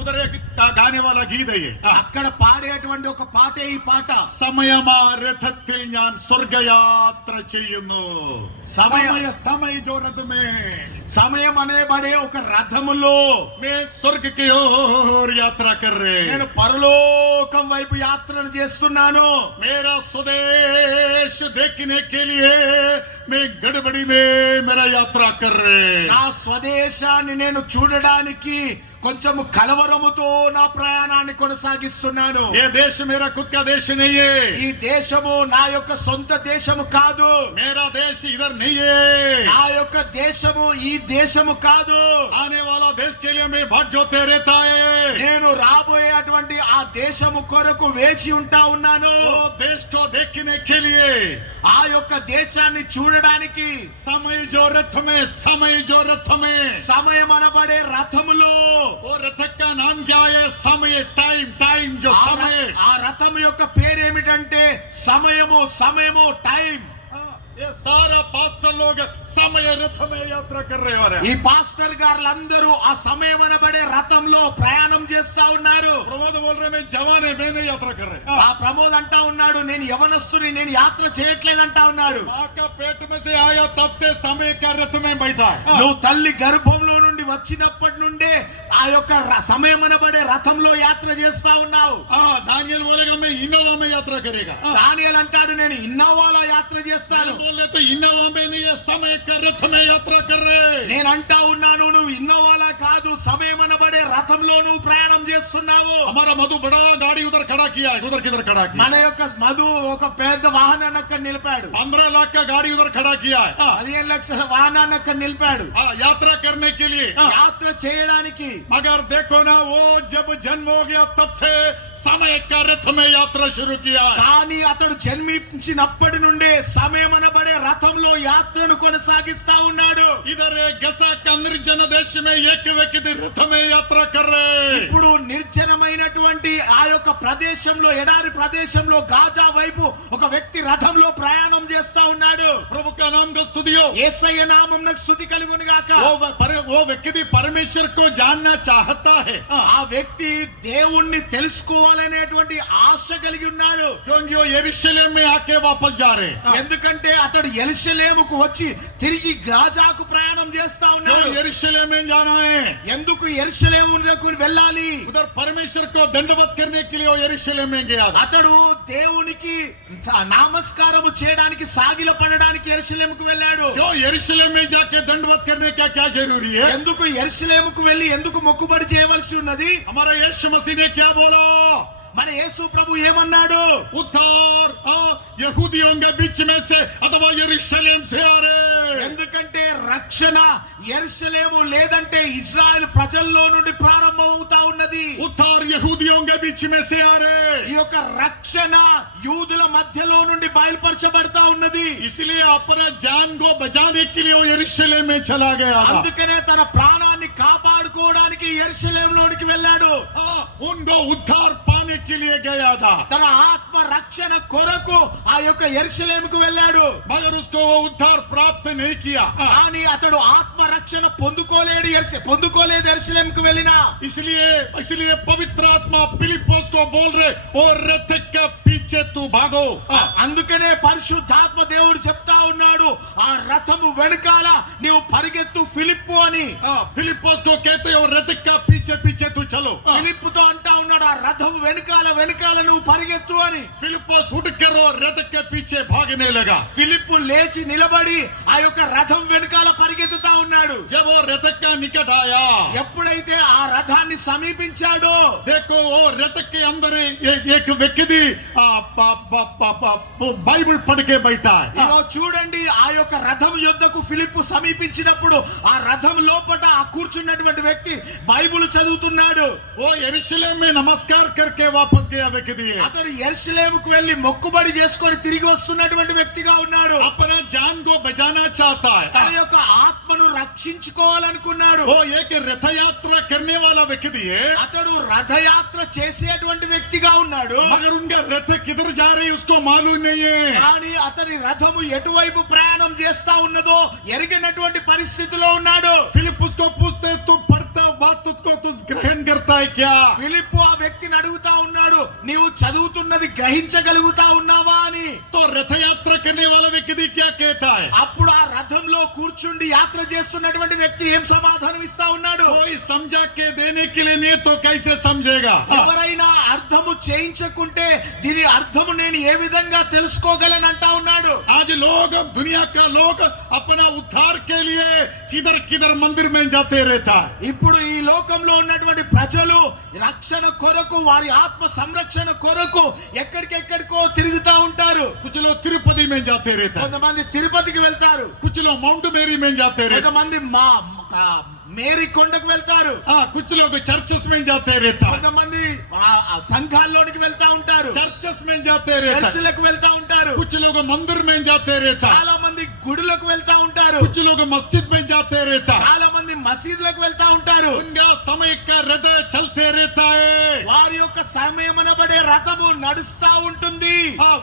उधर एक गाने वाला गीत है ये। అక్కడ పాడేటువంటి ఒక పాటే ఈ పాట. సమయమా రథത്തിൽ ഞാൻ స్వర్గయాత్ర ചെയ്യുന്നു। समय जो रथ में సమయం అనేబడే ఒక రథములో मैं स्वर्ग की ओर यात्रा कर रहे। నేను పరలోకం వైపు యాత్రను చేస్తున్నాను. मेरा स्वदेश देखने के लिए मैं गड़बड़ी में मेरा यात्रा कर रहे। నా స్వదేశాన్ని నేను చూడడానికి కొంచెం కలవరముతో నా ప్రయాణాన్ని కొనసాగిస్తున్నాను. ये देश मेरा खुद का देश नहीं है, ఈ దేశము నా యొక్క సొంత దేశము కాదు. मेरा देश इधर नहीं है, నా యొక్క దేశము ఈ దేశము కాదు. आने वाला देश के लिए मैं बाट जोते रहता है, నేను రాబోయేటువంటి ఆ దేశము కొరకు వేచి ఉంటా ఉన్నాను. वो देश को देखने के लिए ఆ యొక్క దేశాన్ని చూడడానికి समय जो रथ में, समय जो रथ में, సమయం అనబడే రథములో वो रथ का नाम क्या है? समय, टाइम, टाइम जो समय, ఆ రథం యొక్క పేరేమిటంటే సమయము, సమయము, టైం. ये सारा पास्टर लोग समय रथ में यात्रा कर रहे हैं. ఈ పాస్టర్ గారులందరూ ఆ సమయం అనబడే రథంలో ప్రయాణం చేస్తా ఉన్నారు. प्रमोद बोल रहे मैं जवान है, मैं नहीं यात्रा कर रहे. ఆ ప్రమోద్ అంటా ఉన్నాడు, నేను యవనస్తుని, నేను యాత్ర చేయట్లేదంటా ఉన్నాడు. माँ का पेट में से आया तब से समय का रथ में बैठा है. నువ్వు తల్లి గర్భంలో నుండి వచ్చినప్పటి నుండే ఆ యొక్క సమయం అనబడే రథంలో యాత్ర చేస్తా ఉన్నావు. दानियल बोलेगा मैं इनोवा में यात्रा करेगा. దానియేలు అంటాడు, నేను ఇన్నోవాలో యాత్ర చేస్తాను. बोले तो इनोवा में नहीं है, समय का रथ में यात्रा कर रहे. నేను అంటా ఉన్నాను, నువ్వు ఇన్నోవాలా కాదు, సమయం అనబడే రథంలో నువ్వు ప్రయాణం చేస్తున్నావు. हमारा मधु बड़ा गाड़ी उधर खड़ा किया है, उधर किधर खड़ा किया? మన యొక్క మధు ఒక పెద్ద వాహనాన్ని అక్కడ నిలిపాడు. 15 लाख का गाड़ी उधर खड़ा किया है. 15 లక్షల వాహనాన్ని అక్కడ నిలిపాడు यात्रा करने के लिए. యాత్ర చేయడానికి. मगर देखो ना, वो जब जन्म हो गया तब से समय का रथ में यात्रा शुरू किया है. కానీ అతడు జన్మించినప్పటి నుండే సమయం అనబడే రథంలో యాత్రను కొనసాగిస్తా ఉన్నాడు. इधर गसा का निर्जन देश में एक व्यक्ति रथ में यात्रा कर रहे. ఇప్పుడు నిర్జనమైనటువంటి ఆ యొక్క ప్రదేశంలో, ఎడారి ప్రదేశంలో గాజా వైపు ఒక వ్యక్తి రథంలో ప్రయాణం చేస్తా ఉన్నాడు. प्रभु का नाम का स्तुतियो. యేసయ్య నామమునకు స్తుతి కలుగును గాక. वो व्यक्ति परमेश्वर को जानना चाहता है, ఆ వ్యక్తి దేవుణ్ణి తెలుసుకోవాలనేటువంటి ఆశ కలిగి ఉన్నాడు. क्योंकि वो यरूशलेम में आके वापस जा रहे. ఎందుకంటే అతడు యెరూషలేముకు వచ్చి తిరిగి గాజాకు ప్రయాణం చేస్తా क्यों ఉన్నాడు. यरूशलेम में जाना है? ఎందుకు యెరూషలేమునకు వెళ్ళాలి? उधर परमेश्वर को दंडवत करने के लिए वो यरूशलेम में गया. అతడు దేవునికి నమస్కారము చేయడానికి, సాగిల పడడానికి యెరూషలేముకు వెళ్ళాడు. क्यों यरूशलेम में जाके दंडवत करने का क्या जरूरी है? ఎందుకు యెరూషలేముకు వెళ్ళి ఎందుకు మొక్కుబడి చేయవలసి ఉన్నది? हमारा यीशु मसीह ने क्या बोला? మన యేసు ప్రభు ఏమన్నాడు? उद्धार यहूदियों के बीच में से अथवा यरूशलेम से आ रहे. ఎందుకంటే రక్షణ యెరూషలేము లేదంటే ఇజ్రాయెల్ ప్రజల్లో నుండి ప్రారంభమవుతా ఉన్నది. उद्धार यहूदियों के बीच में से आ रहे. ఈ యొక్క రక్షణ యూదుల మధ్యలో నుండి బయలుపరచబడతా ఉన్నది. इसलिए अपना जान को बचाने के लिए वो यरूशलेम में चला गया था. అందుకనే తన ప్రాణాన్ని కాపాడుకోవడానికి యెరూషలేములోనికి వెళ్ళాడు. उनको उद्धार पाने के लिए गया था. తన ఆత్మ రక్షణ కొరకు ఆ యొక్క యెరూషలేముకు వెళ్ళాడు. मगर उसको वो उद्धार प्राप्त नहीं किया. కానీ అతడు ఆత్మ రక్షణ పొందుకోలేదు యెరూషలేముకు వెళ్ళినా. इसलिए पवित्र आत्मा फिलिप्पोस को बोल रहे, ओ रथ के पीछे तू भागो. అందుకనే పరిశుద్ధాత్మ దేవుడు చెప్తా ఉన్నాడు, ఆ రథము వెనకాల నీవు పరిగెత్తు ఫిలిప్పు అని. फिलिप्पोस को कहते हो रथ का पीछे पीछे तू चलो. ఫిలిప్పుతో అంటా ఉన్నాడు, ఆ రథము వెనకాల నువ్వు పరిగెత్తు అని. फिलिप्पोस उठकर वो रथ के पीछे भागने लगा. ఫిలిప్పు లేచి నిలబడి ఆ యొక్క రథం వెనకాల పరిగెత్తుతా ఉన్నాడు. जब वो रथ का निकट आया, ఎప్పుడైతే ఆ రథాన్ని సమీపించాడో, देखो वो रथ के अंदर एक व्यक्ति बाइबल पढ़ के बैठा है. ఇగో చూడండి, ఆ యొక్క రథం యొద్దకు ఫిలిప్పు సమీపించినప్పుడు ఆ రథం లోపట ఆ కూర్చున్నటువంటి వ్యక్తి బైబిల్ చదువుతున్నాడు. वो यरूशलेम में नमस्कार करके वापस गया व्यक्ति है. అతడు యెరూషలేముకు వెళ్లి మొక్కుబడి చేసుకొని తిరిగి వస్తున్నటువంటి వ్యక్తిగా ఉన్నాడు. अपना जान को बचाना चाहता है. తన యొక్క ఆత్మను రక్షించుకోవాలనుకున్నాడు. वो एक रथ यात्रा करने वाला व्यक्ति है. అతడు రథయాత్ర చేసేటువంటి వ్యక్తిగా ఉన్నాడు. मगर उनका रथ किधर जा रही उसको मालूम नहीं है. కానీ అతని రథము ఎటువైపు ప్రయాణం చేస్తా ఉన్నదో ఎరిగినటువంటి పరిస్థితిలో ఉన్నాడు. फिलिप उसको पूछते तू पढ़ता बात तुझको तू ग्रहण करता है क्या? ఫిలిప్పు ఆ వ్యక్తిని అడుగుతా ఉన్నాడు, నీవు చదువుతున్నది గ్రహించగలుగుతా ఉన్నావా అని. तो रथ यात्रा करने वाला व्यक्ति क्या कहता है? అప్పుడు ఆ రథంలో కూర్చు కూర్చుండి యాత్ర చేస్తున్నటువంటి వ్యక్తి ఏం సమాధానం ఇస్తా ఉన్నాడు? कोई समझा के देने के लिए नहीं तो कैसे समझेगा? ఎవరైనా అర్థము చేయించకుంటే దీని అర్థము నేను ఏ విధంగా తెలుసుకోగలను అంటా ఉన్నాడు. आज लोग दुनिया का लोग अपना उद्धार के लिए किधर किधर मंदिर में जाते रहता है. ఇప్పుడు ఈ లోకంలో ఉన్నటువంటి ప్రజలు రక్షణ కొరకు వారి ఆత్మ సంరక్షణ కొరకు ఎక్కడికెక్కడికో తిరుగుతా ఉంటారు. कुछ लोग तिरुपति में जाते रहता है, కొంతమంది తిరుపతికి వెళ్తారు, कुछ लोग माउंट मेरी में जाते रहते కొంతమంది మేరీ కొండకు వెళ్తారు, हैं, कुछ लोग चर्चेस में जाते रहता है, కొంతమంది సంఘాల్లోనికి వెళ్తా ఉంటారు, चर्चेस में जाते रहता है, చర్చిలకు వెళ్తా ఉంటారు, कुछ लोग मंदिर में जाते रहता है, చాలా మంది గుడులకు వెళ్తా ఉంటారు, कुछ लोग मस्जिद में जाते रहता है. చాలా మంది మసీదులకు వెళ్తా ఉంటారు. उनका समय का हृदय चलते रहता है. వారి యొక్క సమయం అనబడే రథము నడుస్తా ఉంటుంది.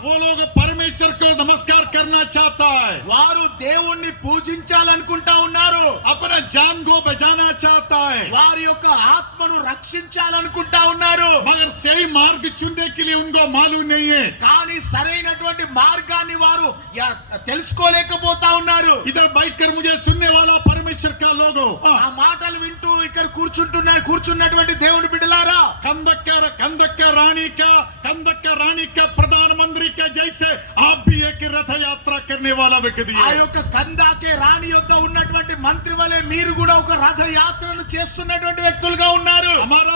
वो लोग परमेश्वर को नमस्कार करना चाहता है, వారు దేవుణ్ణి పూజించాలనుకుంటా ఉన్నారు, अपना जान को बचाना चाहता है, వారి యొక్క ఆత్మను రక్షించాలనుకుంటా ఉన్నారు. मगर सही मार्ग चुनने के लिए उनको मालूम नहीं है. కానీ సరైనటువంటి మార్గాన్ని వారు తెలుసుకోలేకపోతా ఉన్నారు. इधर बैठकर मुझे सुनने वाला परमेश्वर का लोगो, ఆ మాటలు వింటూ ఇక్కడ కూర్చున్నటువంటి దేవుని బిడ్డలారా, कंदक रानी का प्रधानमंत्री के जैसे आप भी एक रथ यात्रा करने वाला व्यक्ति ఆ है. యొక్క కందాకే రాణి యొద్ద ఉన్నటువంటి మంత్రి వలె మీరు కూడా ఒక రథ యాత్రను చేస్తున్నటువంటి వ్యక్తులుగా ఉన్నారు. हमारा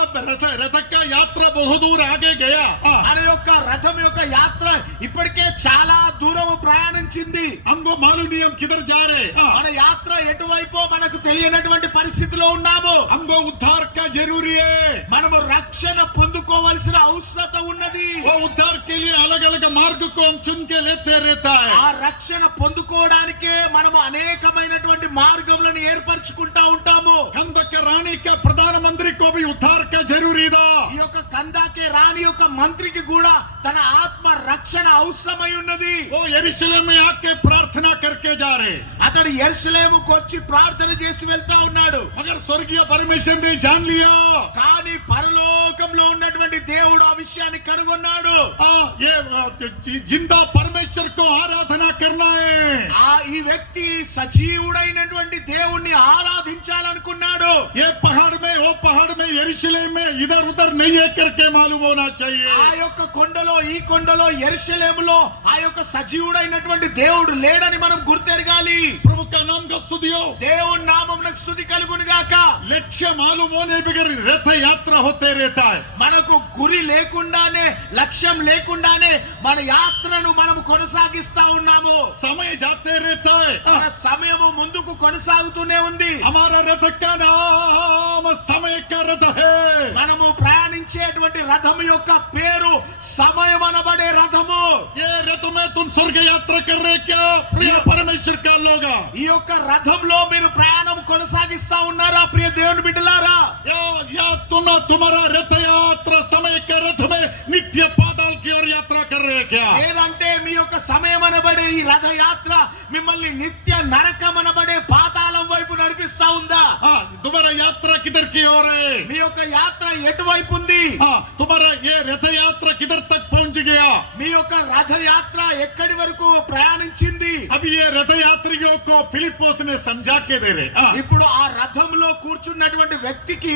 रथ का यात्रा बहुत दूर आगे गया. మన యొక్క రథం యొక్క యాత్ర ఇప్పటికే చాలా దూరం ప్రయాణించింది. हमको मालूम नहीं हम किधर जा रहे. మన యాత్ర ఎటువైపో మనకు తెలియనటువంటి పరిస్థితిలో ఉన్నాము. हमको उद्धार का जरूरी है. మనము రక్షణ పొందుకోవాల్సిన అవసరత ఉన్నది. वो उद्धार के लिए अलग अलग मार्ग को हम चुन के लेते रहता है. ఆ రక్షణ పొందుకోవడానికే మనము అనేకమైనటువంటి మార్గములను ఏర్పరచుకుంటా ఉంటాము. कंदक रानी का प्रधानमंत्री को भी उद्धार का जरूरी था. ఈ యొక్క కందాకే రాణి యొక్క మంత్రికి కూడా తన ఆత్మ రక్షణ అవసరమై ఉన్నది. वो यरूशलेम में आके प्रार्थना करके जा रहे, అతడు యెరూషలేముకు వచ్చి ప్రార్థన చేసి వెళ్తా ఉన్నాడు. मगर स्वर्गीय परमेश्वर ने जान लिया. కానీ పరలోకంలో ఉన్నటువంటి దేవుడు ఆ విషయాన్ని కనుగొన్నాడు. ये जिंदा परमेश्वर को आराधना करना है. ఈ వ్యక్తి సజీవుడైనటువంటి దేవుణ్ణి ఆరాధించాలనుకున్నాడు. ये पहाड़ में वो पहाड़ में यरूशलेम में इधर उधर नहीं है करके मालूम होना चाहिए. ఆ యొక్క కొండలో ఈ కొండలో యెరూషలేములో ఆ యొక్క సజీవుడైనటువంటి దేవుడు లేడని మనం గుర్తెరగాలి. प्रभु का नाम का स्तुतियो. దేవుని నామమునకు స్తుతి కలుగును గాక. लक्ष्य मालूम होने बगैर रथ यात्रा होते रहता है. మనకు గురి లేకుండానే లక్ష్యం లేకుండానే మన యాత్రను మనం కొనసాగిస్తా ఉన్నాము. समय जाते रहता है. మన సమయము ముందుకు కొనసాగుతూనే ఉంది. हमारा रथ का नाम समय का रथ है. మనము ప్రయాణించేటువంటి రథము యొక్క పేరు సమయం అనబడే రథము. ये रथ में तुम स्वर्ग यात्रा कर रहे क्या प्रिय परमेश्वर का लोग? ఈ యొక్క రథంలో మీరు ప్రయాణం కొనసాగిస్తా ఉన్నారా ప్రియ దేవుని బిడ్డలారా? या तुम्हारा रथ यात्रा समय के रथ में नित्य पाताल की ओर यात्रा कर रहे क्या? లేదంటే మీ యొక్క సమయం అనబడే ఈ రథ యాత్ర మిమ్మల్ని నిత్య నరకం అనబడే పాతాళం వైపు నడిపిస్తా ఉందా? तुम्हारा यात्रा किधर की ओर है? మీ యొక్క యాత్ర ఎటువైపు ఉంది? तुम्हारा ये रथ यात्रा किधर तक पहुंच गया? మీ యొక్క రథ యాత్ర ఎక్కడి వరకు ప్రయాణించింది? अभी ये रथ यात्रियों को फिलिपोस ने समझा के दे रहे. ఇప్పుడు ఆ రథంలో కూర్చున్నటువంటి వ్యక్తికి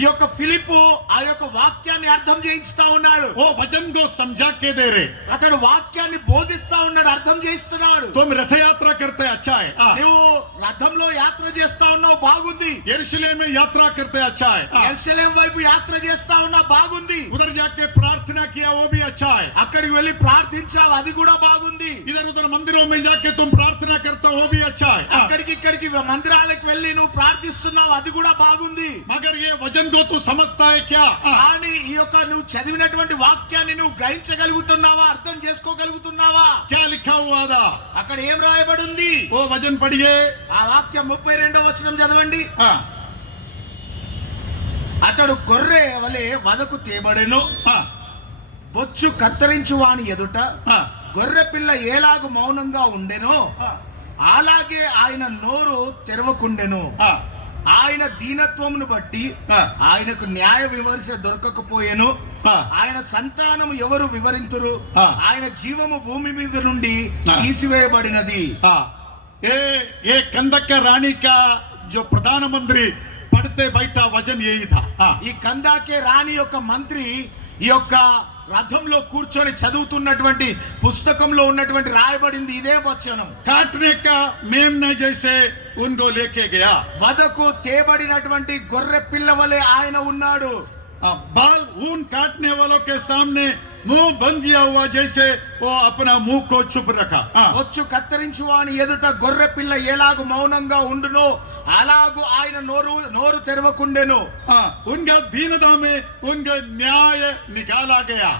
ఈ యొక్క ఫిలిప్పు ఆ యొక్క వాక్యాన్ని అర్థం చేయిస్తా ఉన్నాడు. वो वचन को समझा के दे रहे. అతడు వాక్యాన్ని బోధిస్తా ఉన్నాడు, అర్థం చేస్తున్నాడు. तुम रथ यात्रा करते अच्छा है. నువ్వు రథంలో యాత్ర చేస్తా ఉన్నావు, బాగుంది. यरूशलेम में यात्रा करते अच्छा है. యెరూషలేం వైపు యాత్ర చేస్తా ఉన్నావు, బాగుంది. उधर जाके प्रार्थना किया वो भी अच्छा है. అక్కడికి వెళ్ళి ప్రార్థించావు, అది కూడా బాగుంది. इधर उधर मंदिरों में जाके तुम प्रार्थना करते हो वो भी अच्छा है. అక్కడికి ఇక్కడికి మందిరాలకు వెళ్ళి నువ్వు ప్రార్థిస్తున్నావు, అది కూడా బాగుంది. मगर ये वचन को तू समझता है क्या? కానీ ఈ యొక్క నువ్వు చదివినటువంటి వాక్యాన్ని నువ్వు గ్రహించగలుగుతున్నావా, అర్థం చేసుకోగలుగుతున్నావా? क्या लिखा हुआ था? అక్కడ ఏం రాయబడి ఉంది? वो वचन पढ़िए. ఆ వాక్యం 32వ వచనం చదవండి. हाँ, అతడు గొర్రె వలె వదకు తేబడెను, हाँ, బొచ్చు కత్తిరించు వాని ఎదుట हाँ, గొర్రె పిల్ల ఏలాగు మౌనంగా ఉండెనో हाँ, అలాగే ఆయన నోరు తెరవకుండెను. हाँ, ఆయన దీనత్వమును బట్టి हाँ, ఆయనకు న్యాయ విమర్శ దొరకకపోయెను. हाँ, ఆయన సంతానము ఎవరు వివరింతురు? ఆ. ఆయన జీవము భూమి మీద నుండి ఆ. తీసివేయబడినది. हाँ. ये कंदक रानी का जो प्रधानमंत्री पढ़ते बैठा वचन यही था। ఈ కందాకే రాణి యొక్క మంత్రి ఈ యొక్క రథంలో కూర్చొని చదువుతున్నటువంటి పుస్తకంలో ఉన్నటువంటి రాయబడింది ఇదే వచనం. काटने का मेमना जैसे उनको लेके गया। వదకు తేబడినటువంటి గొర్రె పిల్ల వలె ఆయన ఉన్నాడు. बाल ऊन काटने वालों के सामने मुंह बंद किया हुआ जैसे वो अपना मुंह को चुप रखा। వచ్చు కత్తిరించు వాని ఎదుట గొర్రె పిల్ల ఎలాగు మౌనంగా ఉండునో అలాగు ఆయన నోరు తెరవకుండెను. उनका दीनता में उनका न्याय निकाला गया।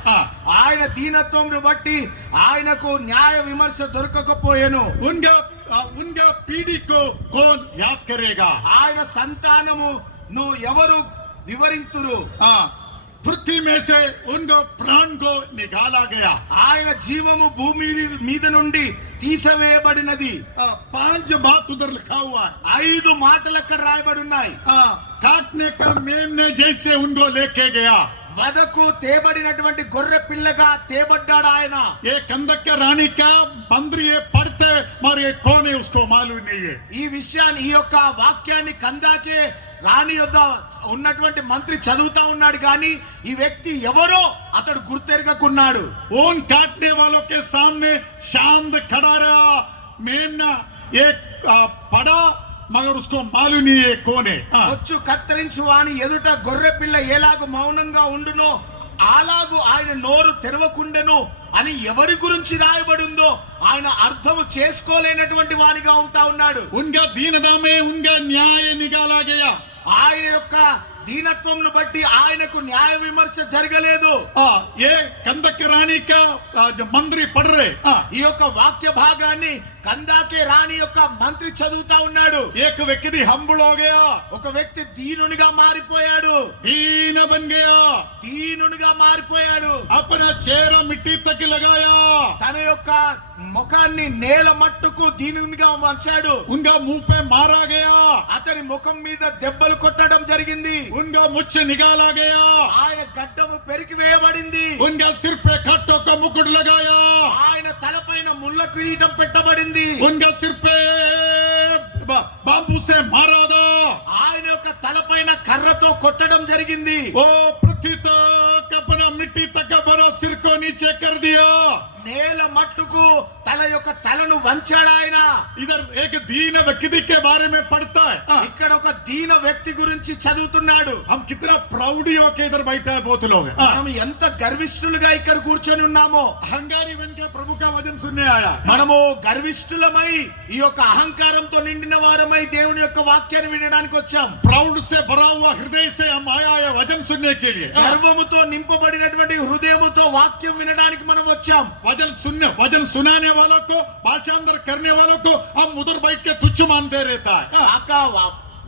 ఆయన దీనత్వం బట్టి ఆయనకు న్యాయ విమర్శ దొరకకపోయెను. उनका पीढ़ी को कौन याद करेगा? ఆయన సంతానము నువ్వు ఎవరు వివరింతురు? पृथ्वी में से उनको प्राण को निकाला गया। ఆయన జీవము భూమి మీద నుండి తీసివేయబడినది. 5 बात उधर लिखा हुआ है। 5 మాటలు అక్కడ రాయబడి ఉన్నాయి. काटने का मेमने जैसे उनको लेके गया। వదకు తేబడినటువంటి గొర్రె పిల్లగా తేబడ్డాడు ఆయన. ये कंदक रानी का मंत्री ये पढ़ते मगर ये कौन है उसको मालूम नहीं है। ఈ విషయాన్ని ఈ యొక్క వాక్యాన్ని కందాకే రాణి యొద్ద ఉన్నటువంటి మంత్రి చదువుతా ఉన్నాడు కానీ ఈ వ్యక్తి ఎవరో అతడు గుర్తెరగకున్నాడు. ऊन काटने वालों के सामने शांत खड़ा रहा। मेमना एक पड़ा मगर उसको मालूम नहीं है कौन है। వచ్చు కత్తిరించు వాని ఎదుట గొర్రె పిల్ల ఎలాగు మౌనంగా ఉండునో అలాగు ఆయన నోరు తెరవకుండెను అని ఎవరి గురించి రాయబడిందో ఆయన అర్థం చేసుకోలేనటువంటి వానిగా ఉంటా ఉన్నాడు. उनका दीनता में उनका न्याय निकाला गया। ఆయన యొక్క దీనత్వంను బట్టి ఆయనకు న్యాయ విమర్శ జరగలేదు. ये कंदक रानी का जो मंत्री पढ़ रहे। ఈ యొక్క వాక్య భాగాన్ని కందాకే రాణి యొక్క మంత్రి చదువుతా ఉన్నాడు. एक व्यक्ति हम्बल हो गया। ఒక వ్యక్తి దీనునిగా మారిపోయాడు. दीन बन गया। దీనునిగా మారిపోయాడు. अपना चेहरा मिट्टी तक लगाया। తన యొక్క ముఖాన్ని నేల మట్టుకు దీనునిగా మార్చాడు. उनका मुंह पे मारा गया। అతని ముఖం మీద దెబ్బలు కొట్టడం జరిగింది. उनका मुछ निकाला गया। ఆయన గడ్డము పెరికి వేయబడింది. उनका सिर पे कांटों का मुकुट लगाया। ఆయన తలపైన ముళ్ళ కిరీటం పెట్టబడింది. उनका सिर पे बांबू से मारा था। ఆయన యొక్క తలపైన కర్రతో కొట్టడం జరిగింది. वो पृथ्वी तक अपना मिट्टी तक अपना सिर को नीचे कर दिया। నేల మట్టుకు తలను వంచాడు ఆయన. इधर एक दीन व्यक्ति के बारे में पढ़ता है। ఇక్కడ ఒక దీన వ్యక్తి గురించి చదువుతున్నాడు. हम कितना प्राउडी होके इधर बैठा है बहुत लोग। మనం ఎంత గర్విష్ఠులుగా ఇక్కడ కూర్చొని ఉన్నామో. अहंकारी बन के प्रभु का वचन सुनने आया। మనము గర్విష్ఠులమై ఈ యొక్క అహంకారంతో నిండిన వారమై దేవుని యొక్క వాక్యాన్ని వినడానికి వచ్చాం. प्राउड से भरा हुआ हृदय से हम आया है वचन सुनने के लिए। గర్వముతో నింపబడినటువంటి హృదయముతో వాక్యం వినడానికి మనం వచ్చాం. वचन सुनाने वालों को भाषांतर करने वालों को हम उधर बैठ के तुच्छ मानते रहता है।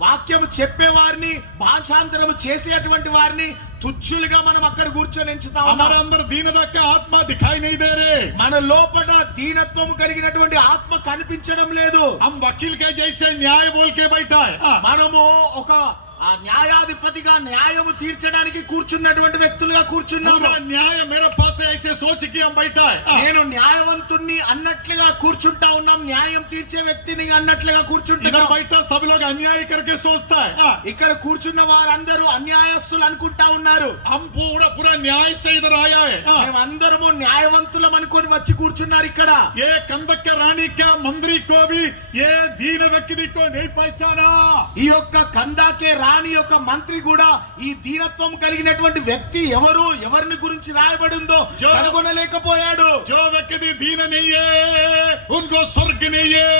వాక్యం చెప్పే వారిని భాషాంతరం చేసేటువంటి వారిని తుచ్చులుగా మనం అక్కడ కూర్చొని ఎంచుతా ఉన్నాం. हमारे अंदर दीनता का आत्मा दिखाई नहीं दे रहे। మన లోపల దీనత్వం కలిగినటువంటి ఆత్మ కనిపించడం లేదు. हम वकील के जैसे न्याय बोल के बैठा है। మనము ఒక న్యాయాధిపతిగా న్యాయము తీర్చడానికి కూర్చున్నటువంటి వ్యక్తులుగా కూర్చున్నాము. पूरा न्याय मेरे पास है ऐसे सोच के हम बैठा है। నేను న్యాయవంతుణ్ణి అన్నట్లుగా కూర్చుంటా ఉన్నాం. న్యాయం తీర్చే వ్యక్తిని అన్నట్లుగా इधर కూర్చుంటున్నాం. बैठा सब लोग अन्याय करके सोचता है। ఇక్కడ కూర్చున్న వారందరూ అన్యాయస్తులు అనుకుంటా ఉన్నారు. हम पूरा न्याय से इधर आया है। మేమందరము న్యాయవంతులం అనుకొని వచ్చి కూర్చున్నారు ఇక్కడ. ये कंदक रानी का मंत्री को भी ये दीन व्यक्ति को नहीं पहचाना। ఈ యొక్క కందాకే రాణి యొక్క మంత్రి కూడా ఈ దీనత్వం కలిగినటువంటి వ్యక్తి ఎవరిని గురించి రాయబడిందో కనుగొనలేకపోయాడు. जो व्यक्ति दीन नहीं है उनको स्वर्ग नहीं है।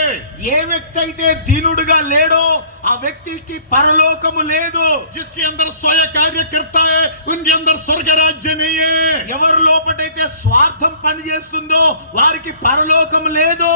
ఏ వ్యక్తి అయితే దీనుడుగా లేడో ఆ వ్యక్తికి పరలోకము లేదు. जिसके अंदर स्वयं कार्य करता है उनके अंदर स्वर्ग राज्य नहीं है। ఎవరి లోపటైతే స్వార్థం పని చేస్తుందో వారికి పరలోకము లేదు.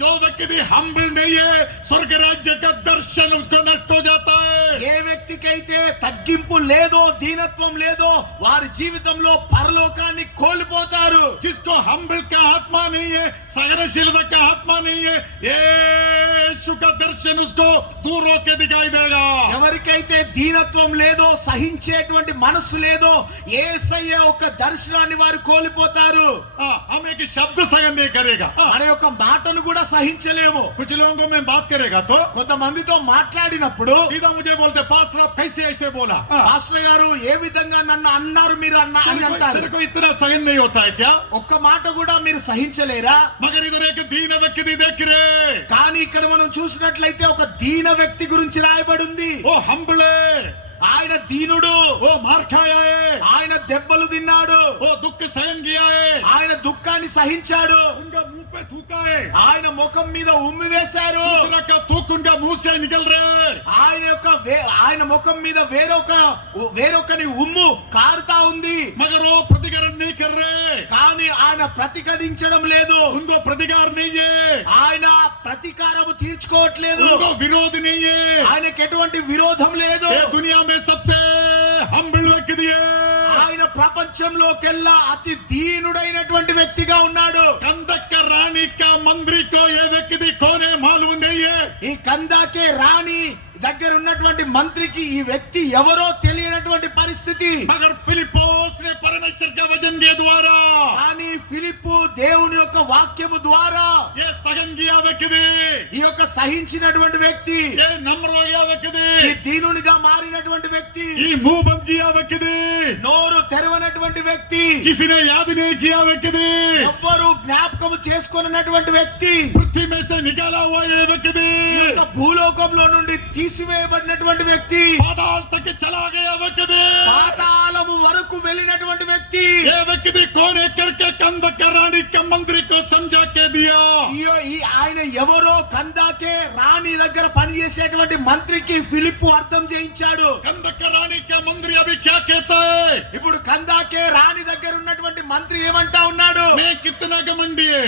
जो व्यक्ति हम्बल नहीं है स्वर्ग राज्य का दर्शन उसको नष्ट हो जाता है। ఏ వ్యక్తికైతే తగ్గింపు లేదో దీనత్వం లేదో వారి జీవితంలో పరలోకాన్ని కోల్పోతారు. जिसको हम्बल का आत्मा नहीं है सहनशीलता का आत्मा नहीं है यीशु का दर्शन उसको दूर होके दिखाई देगा। ఎవరికైతే దీనత్వం లేదో, సహించేటువంటి మనస్సు లేదో, యేసయ్య యొక్క దర్శనాన్ని వారు కోల్పోతారు. हम एक शब्द सहन नहीं करेगा। మన యొక్క మాటను కూడా సహించలేము. कुछ लोगों को मैं बात करेगा तो కొంతమందితో మాట్లాడినప్పుడు सीधा मुझे बोलते पास्टर आप कैसे ऐसे बोला। పాస్టర్ గారు ఏ విధంగా నన్ను అన్నారు మీరు అని అంటారు. तेरे को इतना सहन नहीं होता है क्या? ఒక్క మాట కూడా మీరు సహించలేరా? मगर इधर एक दीन व्यक्ति देख रहे, కానీ ఇక్కడ మనం చూసినట్లయితే ఒక దీన వ్యక్తి గురించి రాయబడి ఉంది. वो हम्बले, ఆయన దీనుడు, वो मार खाया है, ఆయన దెబ్బలు తిన్నాడు, वो दुख सहन किया है, ఆయన దుఃఖాన్ని సహించాడు, उनका मुंह पे थूका है, ఆయన ముఖం మీద ఉమ్మి వేశారు, दूसरा का थूक उनका मुंह से निकल रहे, ఆయన ముఖం మీద వేరొకని ఉమ్ము కారుతా ఉంది. मगर वो प्रतिकरण नहीं कर रहे, కానీ ఆయన ప్రతిఘటించడం లేదు, उनको प्रतिकार नहीं है, ఆయన ప్రతీకారము తీర్చుకోవట్లేదు, उनको विरोध नहीं है। ఆయనకి ఎటువంటి విరోధం లేదు. ये दुनिया में सबसे हम्बल व्यक्ति है, ఆయన ప్రపంచంలోకెల్లా అతి దీనుడైనటువంటి వ్యక్తిగా ఉన్నాడు. कंदक रानी का मंत्री को ये व्यक्ति कौन है मालूम नहीं है। ఈ కందాకే రాణి దగ్గర ఉన్నటువంటి మంత్రికి ఈ వ్యక్తి ఎవరో తెలియనటువంటి పరిస్థితి. मगर फिलिपोस ने परमेश्वर का वचन के द्वारा కానీ ఫిలిప్పు దేవుని యొక్క వాక్యము ద్వారా ये सहन किया व्यक्ति, ఈ యొక్క సహించినటువంటి వ్యక్తి, ये नम्र हो गया व्यक्ति, ఈ దీనునిగా మారినటువంటి వ్యక్తి, ये मुंह बंद किया व्यक्ति, నోరు తెరవనటువంటి వ్యక్తి, किसी ने याद नहीं किया व्यक्ति, ఎవ్వరు జ్ఞాపకం చేసుకున్నటువంటి వ్యక్తి, पृथ्वी में से निकाला हुआ ये व्यक्ति, ఈ యొక్క భూలోకంలో నుండి తీసివేయబడినటువంటి వ్యక్తి, पाताल तक चला गया व्यक्ति, పాతాళము వరకు వెళ్ళినటువంటి వ్యక్తి. ये व्यक्ति कौन है करके कंदक रानी के मंत्री को समझा के दिया। ఆయన ఎవరో కందాకే రాణి దగ్గర పనిచేసేటువంటి మంత్రికి ఫిలిప్పు అర్థం చేయించాడు. कंदक रानी का मंत्री अभी क्या कहता है? ఇప్పుడు కందాకే రాణి దగ్గర ఉన్నటువంటి మంత్రి ఏమంటా ఉన్నాడు? मैं कितना घमंडी है,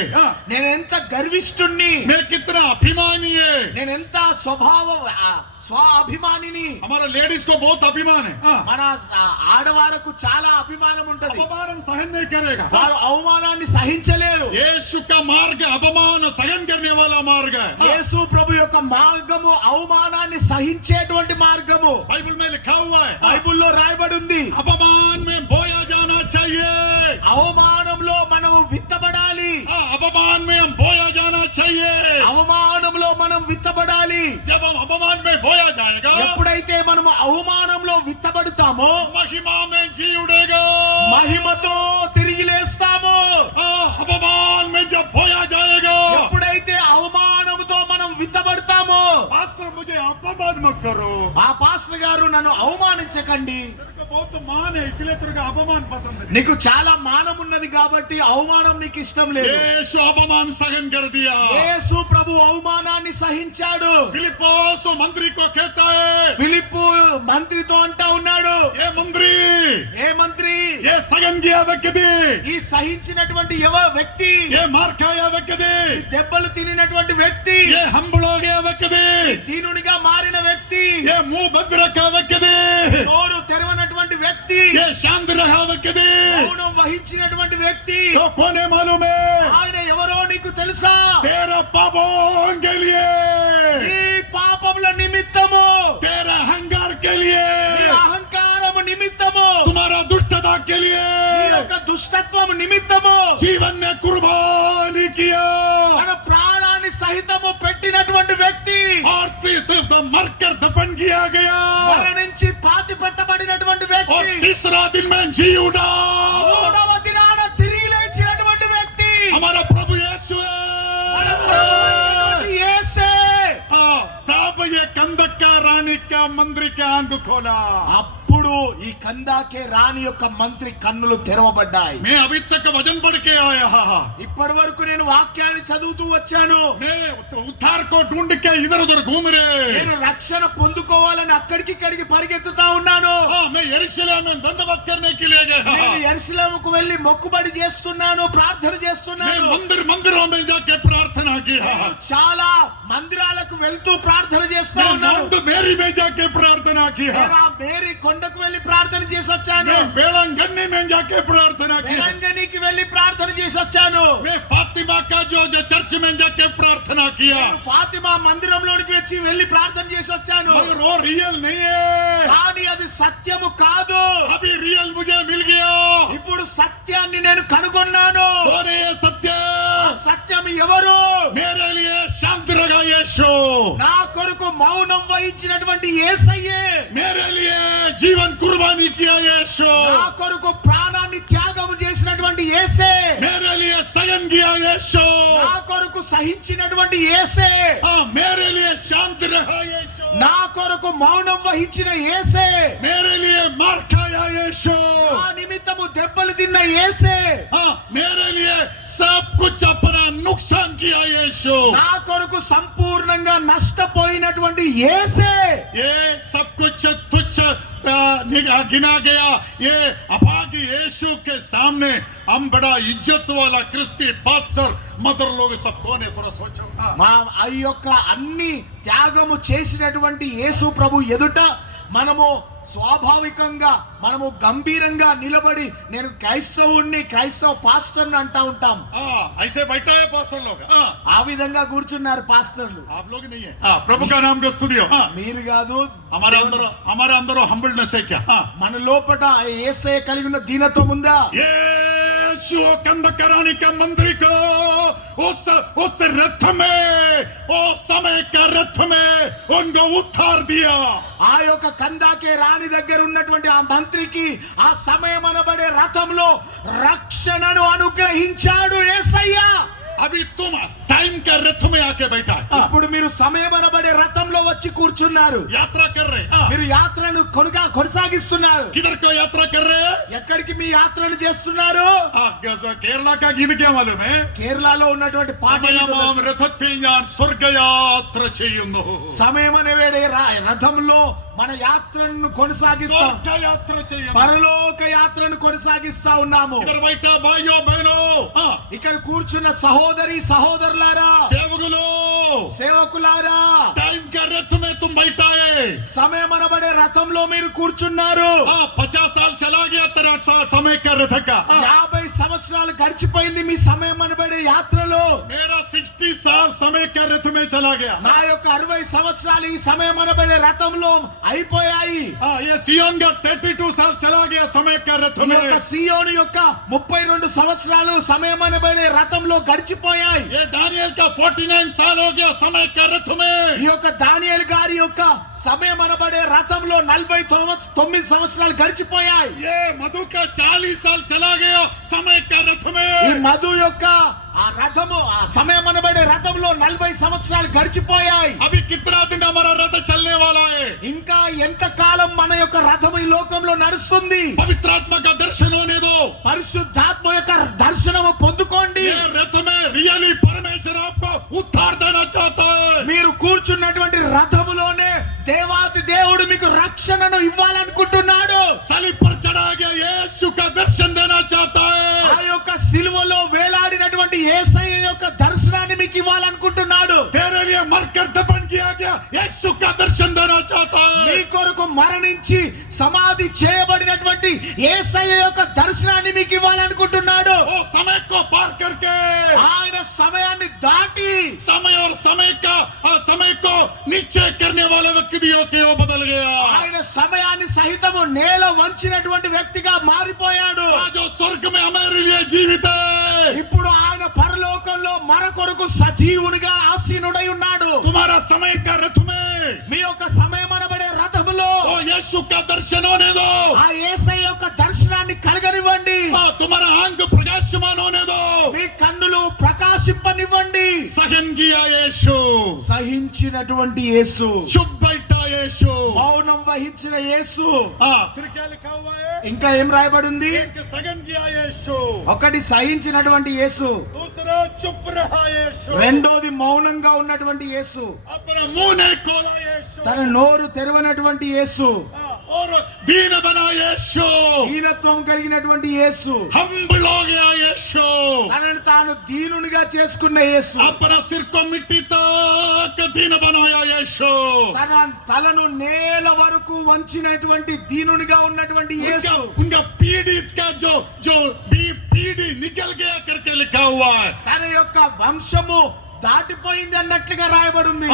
నేను ఎంత గర్విష్ఠుణ్ణి, मैं कितना अभिमानी है। నేను ఎంత స్వాభిమానిని. हमारा लेडीज को बहुत अभिमान है, మన ఆడవారకు చాలా అభిమానం ఉంటది. अपमान सहन नहीं करेगा। వారు అవమానాన్ని సహించలేరు. यीशु का मार्ग अपमान सहन करने वाला मार्ग है। యేసు ప్రభు యొక్క మార్గము అవమానాన్ని సహించేటువంటి మార్గము. बाइबल में लिखा हुआ है, బైబిల్లో రాయబడి ఉంది, अपमान में बोया जाना चाहिए। అవమానంలో మనము విత్తబడాలి. अपमान में हम बोया जाना चाहिए। అవమానంలో మనం విత్తబడాలి. जब हम अपमान में बोया जाएगा, ఎప్పుడైతే మనము అవమానంలో విత్తబడతామో महिमा में जी उड़ेगा। మహిమతో తిరిగి లేస్తాము. अपमान में जब बोया जाएगा, ఎప్పుడైతే అవమానంతో మనం విత్తబడతామో, पास्टर मुझे अपमान मत करो, ఆ పాస్టర్ గారు నన్ను అవమానించకండి, तेरे को बहुत मान है इसलिए तेरे को अपमान पसंद है। నీకు చాలా మానం ఉన్నది కాబట్టి అవమానం నీకు ఇష్టం లేదు. यीशु अपमान सहन कर दिया। యేసు ప్రభు అవమానాన్ని సహించాడు. फिलिपोस मंत्री को कहता है, ఫిలిప్పు మంత్రితో అంటా ఉన్నాడు, ये मंत्री, ఏ మంత్రి, ये सहन किया व्यक्ति, ఈ సహించినటువంటి వ్యక్తి, ये मार खाया व्यक्ति, దెబ్బలు తినినటువంటి వ్యక్తి, ये हम्बल हो गया व्यक्ति, దీనునిగా మారిన వ్యక్తి, ये मुंह बंद रखा व्यक्ति, నోరు తెరవనటువంటి వ్యక్తి, ये शांत रहा व्यक्ति, మౌనం వహించినటువంటి వ్యక్తి. तो कौन है मालूम है? ఆయన ఎవరో నీకు తెలుసా? तेरा पापों के लिए, నీ పాపముల నిమిత్తము, तेरा अहंकार के నీ लिए, అహంకారము నిమిత్తము, तुम्हारा दुष्टता के నీ लिए యొక్క దుష్టత్వము నిమిత్తము जीवन ने कुर्बानी किया తన ప్రాణాన్ని సహితము పెట్టినటువంటి వ్యక్తి, और मरकर दफन किया गया మరణించి పాతి పెట్టబడినటువంటి और వ్యక్తి, तीसरा दिन में जी उठा। మూడవ దినాన తిరిగి లేచినటువంటి వ్యక్తి हमारा प्रभु यीशु మన है। ప్రభువైనటువంటి యేసే. तब ये कंदक का रानी का मंत्री के आंख खोला। అప్పుడు ఈ కందాకే రాణి యొక్క మంత్రి కన్నులు తెరవబడ్డాయి. मैं अभी तक वचन पढ़ के आया, ఇప్పటి వరకు నేను వాక్యాన్ని చదువుతూ వచ్చాను. मैं उद्धार को ढूंढ के इधर उधर घूम रहे, నేను రక్షణ పొందుకోవాలని అక్కడికి ఇక్కడికి పరిగెత్తుతా ఉన్నాను. मैं यरूशलेम में दंडवत करने के लिए गया, నేను యెరూషలేముకు వెళ్లి మొక్కుబడి చేస్తున్నాను, ప్రార్థన मैं చేస్తున్నాను. मंदिरों में जाके प्रार्थना किया, నేను చాలా మందిరాలకు వెళ్తూ ప్రార్థన చేస్తా मैं ఉన్నాను. माउंट मेरी में जाके प्रार्थना किया, నేను ఆ మేరీ కొండకు వెళ్ళి ప్రార్థన చేసి వచ్చాను, मैं वेलंगनी में जाके प्रार्थना की, వెలంగనికి వెళ్ళి ప్రార్థన చేసి వచ్చాను, मैं फातिमा का जो चर्च में जाके प्रार्थना किया, నేను ఫాతిమా మందిరంలోనికి వచ్చి వెళ్ళి ప్రార్థన చేసి వచ్చాను. मगर वो रियल नहीं है। కానీ అది సత్యము కాదు. अभी रियल मुझे मिल गया। ఇప్పుడు సత్యాన్ని నేను కనుగొన్నాను. कौन है ये सत्य? ఆ సత్యం ఎవరు? मेरे लिए शांत रहा यीशु, నా కొరకు మౌనం వహించినటువంటి యేసయ్యే, मेरे लिए जीवन कुर्बानी किया यीशु, నా కొరకు ప్రాణాన్ని త్యాగం చేసినటువంటి యేసే, मेरे लिए सहन किया यीशु, నా కొరకు సహించినటువంటి యేసే, हाँ मेरे लिए शांत रहा यीशु, నా కొరకు మౌనం వహించిన యేసే, मेरे लिए मार खाया यीशु, నా నిమిత్తము దెబ్బలు తిన్న యేసే, हाँ मेरे लिए सब कुछ अपना नुकसान किया यीशु, నా కొరకు సంపూర్ణంగా నష్టపోయినటువంటి యేసే. ये सब कुछ तुच्छ गिना गया। ये अभागी यीशु के सामने हम बड़ा इज्जत वाला क्रिस्ती पास्टर मदर लोग सब कौन है, थोड़ा सोचो। మా ఆ యొక్క అన్ని త్యాగము చేసినటువంటి యేసు ప్రభు ఎదుట మనము స్వాభావికంగా మనము గంభీరంగా నిలబడి నేను క్రైస్తవుణ్ణి, క్రైస్తవ పాస్టర్ని అంటా ఉంటాం. हाँ ऐसे बैठा है पास्टर लोग। हाँ ఆ విధంగా కూర్చున్నారు పాస్టర్లు. आप लोग नहीं है। हाँ प्रभु का नाम का स्तुति हो। हाँ మీరు కాదు, हमारे अंदर हम्बलनेस है क्या? हाँ మన లోపట యేసయ్య కలిగి ఉన్న దీనత్వం ఉందా? यीशु कंदकरानी का मंदिर को उस रथ में, उस समय का रथ में उनको उतार दिया। ఆ యొక్క కందాకే రాణి దగ్గర ఉన్నటువంటి ఆ మంత్రికి ఆ సమయం అనబడే రథంలో రక్షణను అనుగ్రహించాడు యేసయ్య. अभी तुम टाइम का रथ में आके बैठा है। ఇప్పుడు మీరు సమయం అనబడే రథంలో వచ్చి కూర్చున్నారు. यात्रा कर रहे हैं। మీరు యాత్రను కొనసాగిస్తున్నారు. किधर को यात्रा कर रहे हैं? ఎక్కడికి మీ యాత్రను చేస్తున్నారు? केरला का गीत क्या मालूम है? కేరళలో ఉన్నటువంటి పాట സമയമാം രഥത്തിൽ ഞാൻ സ്വർഗയാത്ര ചെയ്യുന്നു. సమయం అనేవేడే రథంలో మన యాత్రను కొనసాగిస్తాం, స్వర్గయాత్ర ചെയ്യുന്നു. పరలోక యాత్రను కొనసాగిస్తా ఉన్నాము. इधर बैठा भाइयों बहनों, ఇక్కడ కూర్చున్న సహోదరి సహోదరులారా, సేవకులు, సేవకులారా, टाइम का रथ में तुम बैठा है। సమయం అనబడే రథంలో మీరు కూర్చున్నారు. 50 साल चला गया तेरा समय का रथ का। 50 సంవత్సరాలు గడిచిపోయింది మీ సమయం అనబడే యాత్రలో. मेरा 60 साल समय का रथ में चला गया। నా యొక్క 60 సంవత్సరాలు ఈ సమయం అనబడే రథంలో అయిపోయాయి. ये सियोन का 32 साल चला गया समय का रथ ఈ में। యొక్క సియోను యొక్క 32 సంవత్సరాలు సమయం అనబడే రథంలో గడిచిపోయాయి. ये दानियल का 49 साल हो गया समय का रथ में। ఈ యొక్క దానియేలు గారి యొక్క సమయం అనబడే రథంలో 49 సంవత్సరాలు గడిచిపోయాయి. ये मधु का 40 साल चला गया समय का रथ ఈ में। మధు యొక్క ఆ రథము ఆ సమయం అనబడే రథంలో 40 సంవత్సరాలు గడిచిపోయాయి. अभी कितना दिन हमारा रथ चलने वाला है? ఇంకా ఎంత కాలం మన యొక్క రథము ఈ లోకంలో నడుస్తుంది? पवित्र आत्मा का दर्शन होने दो। పరిశుద్ధాత్మ యొక్క దర్శనము పొందుకోండి. ये रथ में रियली परमेश्वर आपको उद्धार देना चाहता है। మీరు కూర్చున్నటువంటి రథములోనే దేవాది దేవుడు మీకు రక్షణను ఇవ్వాలనుకుంటున్నాడు. सलीब पर चढ़ा गया यीशु का दर्शन देना चाहता ఆ है। యొక్క సిలువలో వేలాడినటువంటి యేసయ్య యొక్క దర్శనాన్ని మీకు ఇవ్వాలనుకుంటున్నాడు. तेरे लिए मरकर दफन किया गया यीशु का दर्शन देना चाहता మీ है। కొరకు మరణించి సమాధి చేయబడినటువంటి యేసయ్య యొక్క దర్శనాన్ని మీకు ఇవ్వాలనుకుంటున్నాడు. वो समय को पार करके, ఆయన సమయాన్ని దాటి समय और समय को नीचे करने वाले व्यक्तियों के वो बदल गया। ఆయన సమయాన్ని సహితము నేల వంచినటువంటి వ్యక్తిగా మారిపోయాడు. आज जो स्वर्ग में हमारे लिए जीवित है, ఇప్పుడు ఆయన పరలోకంలో మన కొరకు సజీవునిగా ఆసీనుడై ఉన్నాడు. तुम्हारा समय का रथ में మీ యొక్క సమయం అనబడే రథములో वो यीशु का दर्शन होने दो। ఆ యేసయ్య యొక్క దర్శనాన్ని కలగనివ్వండి. तुम्हारा अंग प्रकाशमान होने दो। మీ కన్నులు ప్రకాశింపనివ్వండి. सहन किया यीशु, సహించినటువంటి యేసు, चुप बैठा यीशु। మౌనం వహించిన యేసు. फिर क्या लिखा हुआ है? ఇంకా ఏం రాయబడి ఉంది? एक सहन किया यीशु, ఒకటి సహించినటువంటి యేసు, दूसरा चुप रहा यीशु, రెండోది మౌనంగా ఉన్నటువంటి యేసు, अपना मुंह नहीं खोला यीशु। తన నోరు తెరవనటువంటి యేసు. वो और दीन बना यीशु, దీనత్వం కలిగినటువంటి యేసు, हम्बल हो गया यीशु, తనను తాను దీనునిగా చేసుకున్న యేసు, अपना सिर को मिट्टी तक दीन बनाया यीशु, తన తలను నేల వరకు వంచినటువంటి దీనునిగా ఉన్నటువంటి उनका యేసు, उनका पीढ़ी का जो पीढ़ी निकल गया करके लिखा हुआ है। తన యొక్క వంశము దాటిపోయింది అన్నట్లుగా రాయబడి ఉంది.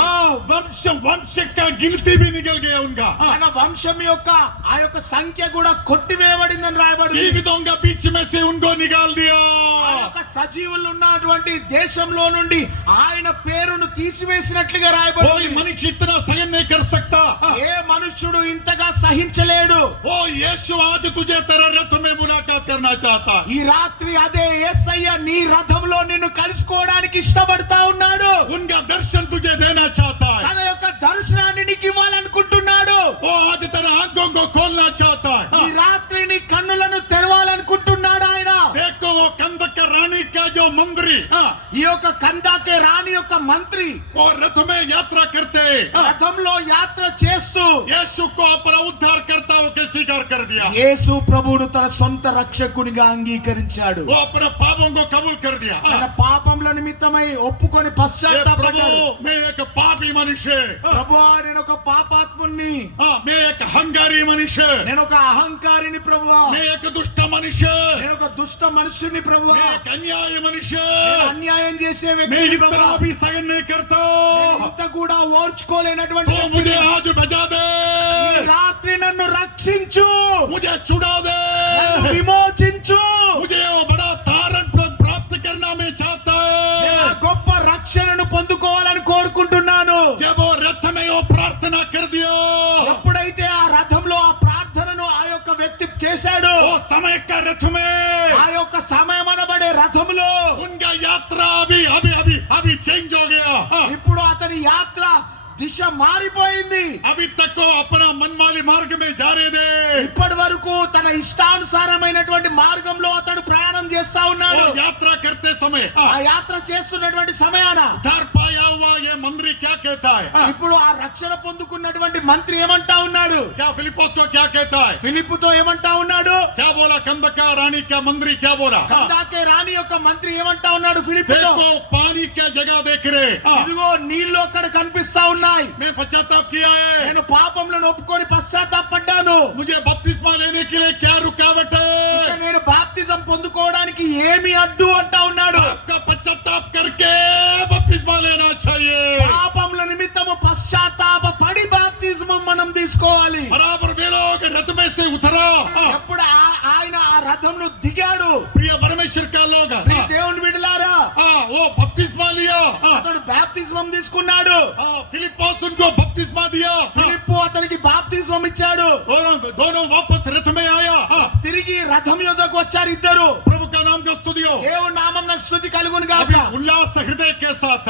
वंश का गिनती भी निकल गया उनका। తన వంశం యొక్క ఆ యొక్క సంఖ్య కూడా కొట్టివేయబడిందని రాయబడి ఉంది. जीवितों का बीच में से उनको निकाल दिया। ఆ యొక్క సజీవులు ఉన్నటువంటి దేశంలో నుండి ఆయన పేరును తీసివేసినట్లుగా రాయబడి कोई ఉంది. मनुष्य इतना सहन नहीं कर सकता। ఏ మనుష్యుడు ఇంతగా సహించలేడు. ओ यीशु आज तुझे तेरा रथ में मुलाकात करना चाहता। ఈ రాత్రి అదే యేసయ్య నీ రథంలో నిన్ను కలుసుకోవడానికి ఇష్టపడతా ఉన్నాడు. उनका दर्शन तुझे देना चाहता है। తన యొక్క దర్శనాన్ని నీకు ఇవ్వాలనుకుంటున్నాడు. वो आज तेरा आंखों को खोलना चाहता ఈ है। రాత్రి నీ కన్నులను తెరవాలనుకుంటున్నాడు ఆయన. देखो वो कंदक रानी का जो मंत्री ఈ యొక్క కందాకే రాణి యొక్క మంత్రి वो रथ में यात्रा करते రథంలో యాత్ర చేస్తూ यीशु को अपना उद्धार करता होकर स्वीकार कर दिया। యేసు ప్రభువును తన సొంత రక్షకునిగా అంగీకరించాడు. वो अपने पापों को कबूल कर दिया। తన పాపముల నిమిత్తమై ఒప్పుకొని ये పశ్చాత్తాపడ్డాడు. प्रभु मैं एक पापी मनुष्य, ప్రభువా నేను ఒక పాపాత్ముణ్ణి, मैं एक हंगारी मनुष्य, నేను ఒక అహంకారిని ప్రభువా, मैं एक दुष्ट मनुष्य, నేను ఒక దుష్ట మనుషుని ప్రభువా, मैं एक अन्याय मनुष्य, నేను అన్యాయం చేసే मैं వ్యక్తిని इतना ప్రభువా, भी सहन नहीं करता। నేను ఇంత కూడా ఓర్చుకోలేనటువంటి तो వ్యక్తిని. मुझे आज बचा दे, ఈ రాత్రి నన్ను రక్షించు, मुझे छुड़ा दे, నన్ను విమోచించు. मुझे वो बड़ा तारण प्राप्त करना मैं चाहता నేను ఆ है। గొప్ప రక్షణను పొందుకోవాలని కోరుకుంటున్నాను. जब वो रथ में वो प्रार्थना कर दिया, ఎప్పుడైతే ఆ రథంలో ఆ ప్రార్థనను ఆ యొక్క వ్యక్తి చేశాడు, वो समय का रथ में ఆ యొక్క సమయం అనబడే రథంలో उनका यात्रा अभी चेंज हो गया। ఇప్పుడు అతని యాత్ర దిశ మారిపోయింది. अभी तक वो अपना मनमाली मार्ग में जा रहे थे। ఇప్పటి వరకు తన ఇష్టానుసారమైనటువంటి మార్గంలో అతడు ప్రయాణం చేస్తా ఉన్నాడు. वो यात्रा करते समय ఆ యాత్ర చేస్తున్నటువంటి సమయాన उद्धार पाया हुआ ये मंत्री क्या कहता है? ఇప్పుడు ఆ రక్షణ పొందుకున్నటువంటి మంత్రి ఏమంటా ఉన్నాడు? क्या फिलिपोस को क्या कहता है? ఫిలిప్పుతో ఏమంటా ఉన్నాడు? क्या बोला कंदका रानी का मंत्री क्या बोला? కందాకే రాణి యొక్క మంత్రి ఏమంటా ఉన్నాడు ఫిలిప్పుతో? देखो पानी क्या जगह देख रहे, ఇదిగో నీళ్లు అక్కడ కనిపిస్తా ఉన్నాయి. मैं पश्चाताप किया है, నేను పాపంలో ఒప్పుకొని పశ్చాత్తాపడ్డాను. मुझे बपतिस्मा लेने के लिए क्या रुकावट ఇక है? నేను బాప్తిజం పొందుకోవడానికి ఏమి అడ్డు అంటా ఉన్నాడు. आपका पश्चाताप करके बपतिस्मा लेना चाहिए। పాపముల నిమిత్తము పశ్చాత్తాప పడి బాప్తిజమం మనం తీసుకోవాలి. बराबर वे लोग रथ में से उतरा। ఎప్పుడు ఆయన ఆ రథంను దిగాడు. प्रिय परमेश्वर का लोग ప్రియ దేవుని బిడ్డలారా, वो बपतिस्मा लिया। అతడు బాప్తిజమం తీసుకున్నాడు. फिलिपोस उनको बपतिस्मा दिया। ఫిలిప్పు అతనికి బాప్తిజమం ఇచ్చాడు. दोनों वापस रथ में आया। తిరిగి రథం యొద్దకు వచ్చారు ఇద్దరు. प्रभु का नाम का स्तुति हो। దేవుని నామం నాకు స్తుతి కలుగును గాక. अभी उल्लास हृदय के साथ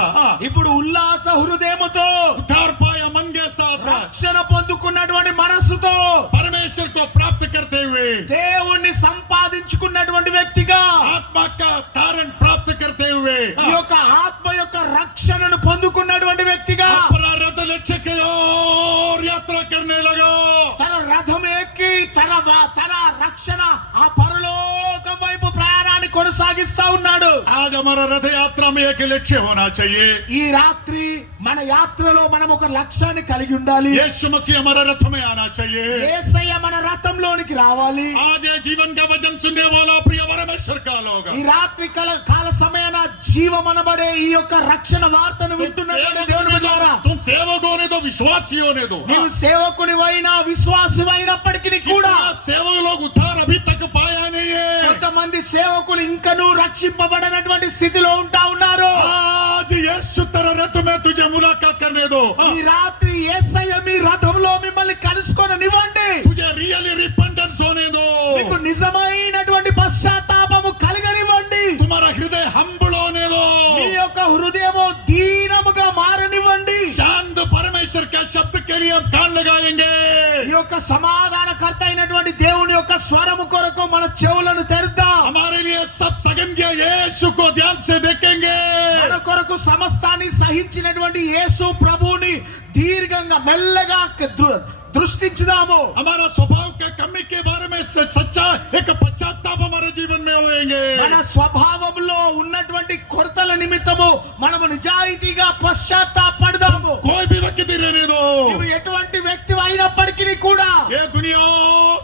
ఇప్పుడు ఉల్లాస హృదయముతో उद्धार पाया मन के साथ రక్షణ పొందుకున్నటువంటి మనస్సుతో परमेश्वर को प्राप्त करते हुए దేవుణ్ణి సంపాదించుకున్నటువంటి వ్యక్తిగా आत्मा का तारण प्राप्त करते हुए ఈ యొక్క ఆత్మ యొక్క రక్షణను పొందుకున్నటువంటి వ్యక్తిగా अपना रथ लक्ष्य की ओर यात्रा करने लगा। తన రథం ఎక్కి తన రక్షణ ఆ పరలోకం వైపు ప్రయాణాన్ని కొనసాగిస్తా ఉన్నాడు. आज हमारा रथ यात्रा में एक लक्ष्य होना चाहिए। ఈ రాత్రి మన యాత్రలో మనం ఒక లక్ష్యాన్ని కలిగి ఉండాలి. यीशु मसीह हमारे रथ में आना चाहिए। యేసయ్య మన రథంలోనికి రావాలి. आज ये जीवन का वचन सुनने वाला प्रिय परमेश्वर का लोग ఈ రాత్రి కాల సమయాన జీవం అనబడే ఈ యొక్క రక్షణ వార్తను వింటున్నటువంటి దేవుని ద్వారా तुम सेवक होने दो, विश्वासी होने दो। నీవు సేవకునివైనా విశ్వాసివైనప్పటికీ కూడా इतना सेवक लोग उद्धार अभी तक पाया नहीं है। కొంతమంది సేవకులు ఇంకనూ రక్షింపబడనటువంటి స్థితిలో ఉంటా ఉన్నారు. आज यीशु तेरे रथ में तुझे मुलाकात करने दो। ఈ రాత్రి యేసయ్య మీ రథంలో మిమ్మల్ని కలుసుకొననివ్వండి. तुझे रियली रिपेंटेंस होने दो। మీకు నిజమైనటువంటి పశ్చాత్తాపము కలగనివ్వండి. तुम्हारा हृदय हम्बल होने दो। మీ యొక్క హృదయము దీనముగా మారనివ్వండి. शांत परमेश्वर के शब्द के लिए हम कान लगाएंगे। ఈ యొక్క సమాధానకర్త అయినటువంటి దేవుని యొక్క స్వరము కొరకు మన చెవులను తెరుద్దాం. हमारे लिए सब सगन किया यीशु को ध्यान से देखेंगे। మన కొరకు సమస్తాన్ని సహించినటువంటి యేసు ప్రభువుని దీర్ఘంగా మెల్లగా దృష్టించుదాము. हमारा स्वभाव के कमी के बारे में सच्चा एक पश्चाताप हमारे जीवन में होएंगे. మన స్వభావంలో ఉన్నటువంటి కొరతల నిమిత్తము మనము నిజాయితీగా పశ్చాత్తాపడదాము. कोई भी व्यक्ति रहने दो, నువ్వు ఎటువంటి వ్యక్తి అయినప్పటికీ కూడా ये दुनिया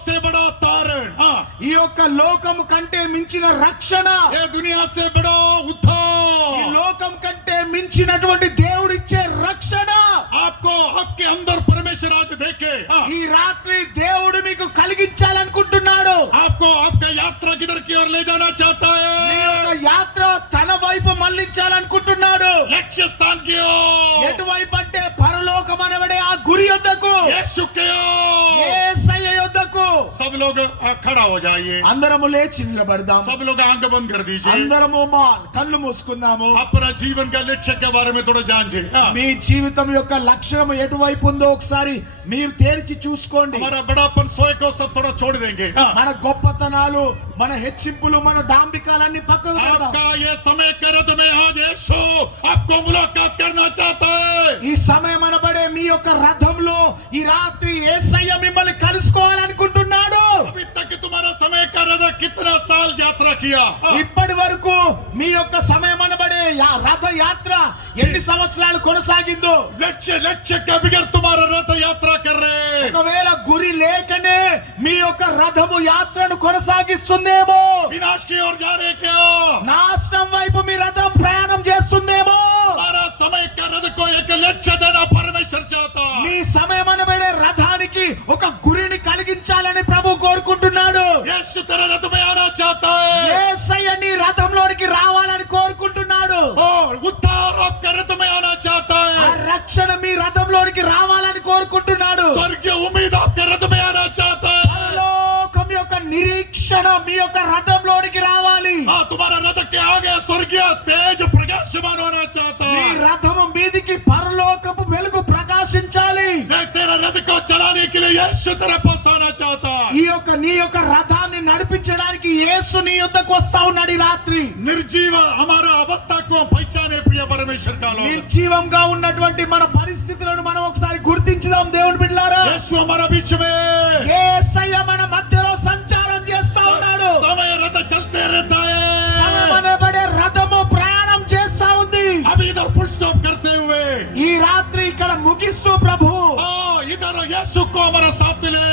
से बड़ा तारण, हाँ, ఈ యొక్క లోకము కంటే మించిన రక్షణ, ये दुनिया से बड़ा उद्धार, ఈ లోకం కంటే మించినటువంటి దేవుడిచ్చే రక్షణ आपको आपके अंदर परमेश्वर आज देखे, हाँ, ఈ రాత్రి దేవుడు మీకు కలిగించాలనుకుంటున్నాడు. आपको आपका यात्रा किधर की ओर ले जाना चाहता నీ है, యొక్క యాత్ర తన వైపు మళ్ళించాలనుకుంటున్నాడు. लक्ष्य स्थान की ओर, ఎటువైపు అంటే పరలోకం అనబడే ఆ గురి యొద్దకు, यीशु की ओर. యేసయ్య యొద్దకు. सब लोग खड़ा हो जाइए, అందరము లేచి నిలబడదాం. सब लोग आंख बंद कर दीजिए, అందరము కళ్ళు మూసుకుందాము. अपना जीवन का लक्ष्य के बारे में थोड़ा जानिए, हाँ. మీ జీవితం యొక్క లక్ష్యం ఎటువైపు ఉందో ఒకసారి మీరు తేల్చి చూసుకోండి. हमारा बड़ापन सोए को सब थोड़ा छोड़ देंगे, हाँ. మన గొప్పతనాలు, మన హెచ్చింపులు, మన డాంబికాలన్నీ పక్కకు పెడదాం. आपका ये समय करत में आज यीशु आपको मुलाकात करना चाहता है. ఈ సమయం అనబడే మీ యొక్క రథంలో ఈ రాత్రి యేసయ్య మిమ్మల్ని కలుసుకోవాలనుకుంటున్నాడు. अभी तक तुम्हारा समय का रथ कितना साल यात्रा किया, हाँ. ఇప్పటి వరకు మీ యొక్క సమయం అనబడే రథ యాత్ర ఎన్ని సంవత్సరాలు కొనసాగిందో. लक्ष्य के बगैर तुम्हारा रथ यात्रा कर रहे, ఒకవేళ గురి లేకనే మీ యొక్క రథము యాత్రను కొనసాగిస్తుందేమో. विनाश की ओर जा रहे क्या? నాశనం వైపు మీ రథం ప్రయాణం చేస్తుందేమో. हमारा समय का रथ को एक लक्ष्य देना परमेश्वर चाहता है. మీ సమయం అనబడే రథానికి ఒక గురిని కలిగించాలని ప్రభు కోరుకుంటున్నాడు. यीशु तेरे रथ में आना चाहता है, యేసయ్య నీ రథంలోనికి రావాలని కోరుకుంటున్నాడు. और उद्धार आपके रथ में आना चाहता ఆ है. రక్షణ మీ రథంలోనికి రావాలని కోరుకుంటున్నాడు. स्वर्गीय उम्मीद आपके रथ में आना चाहता है. పరలోకం యొక్క నిరీక్షణ మీ యొక్క రథంలోనికి రావాలి. हाँ, तुम्हारा रथ के आगे स्वर्गीय तेज प्रकाशमान होना चाहता మీ है. రథము మీదికి పరలోకపు వెలుగు ప్రకాశించాలి. देख, तेरा रथ को चलाने के लिए यीशु तेरे पास आना चाहता है. ఈ యొక్క నీ యొక్క రథాన్ని నడిపించడానికి యేసు నీ యొద్దకు వస్తా ఉన్నాడు ఈ రాత్రి. निर्जीव हमारा अवस्था को पहचाने प्रिय परमेश्वर का लोग. నిర్జీవంగా ఉన్నటువంటి మన పరిస్థితులను మనం ఒకసారి గుర్తించుదాం దేవుని బిడ్డలారా. यीशु हमारा बीच में, యేసయ్య మన మధ్యలో సంచారం చేస్తా ఉన్నాడు. समय रथ चलते रहता సమయం है. అనబడే రథము ప్రయాణం చేస్తా ఉంది. अभी इधर फुल स्टॉप करते हुए, ఈ రాత్రి ఇక్కడ ముగిస్తూ ప్రభు इधर यीशु को हमारा साथ ले.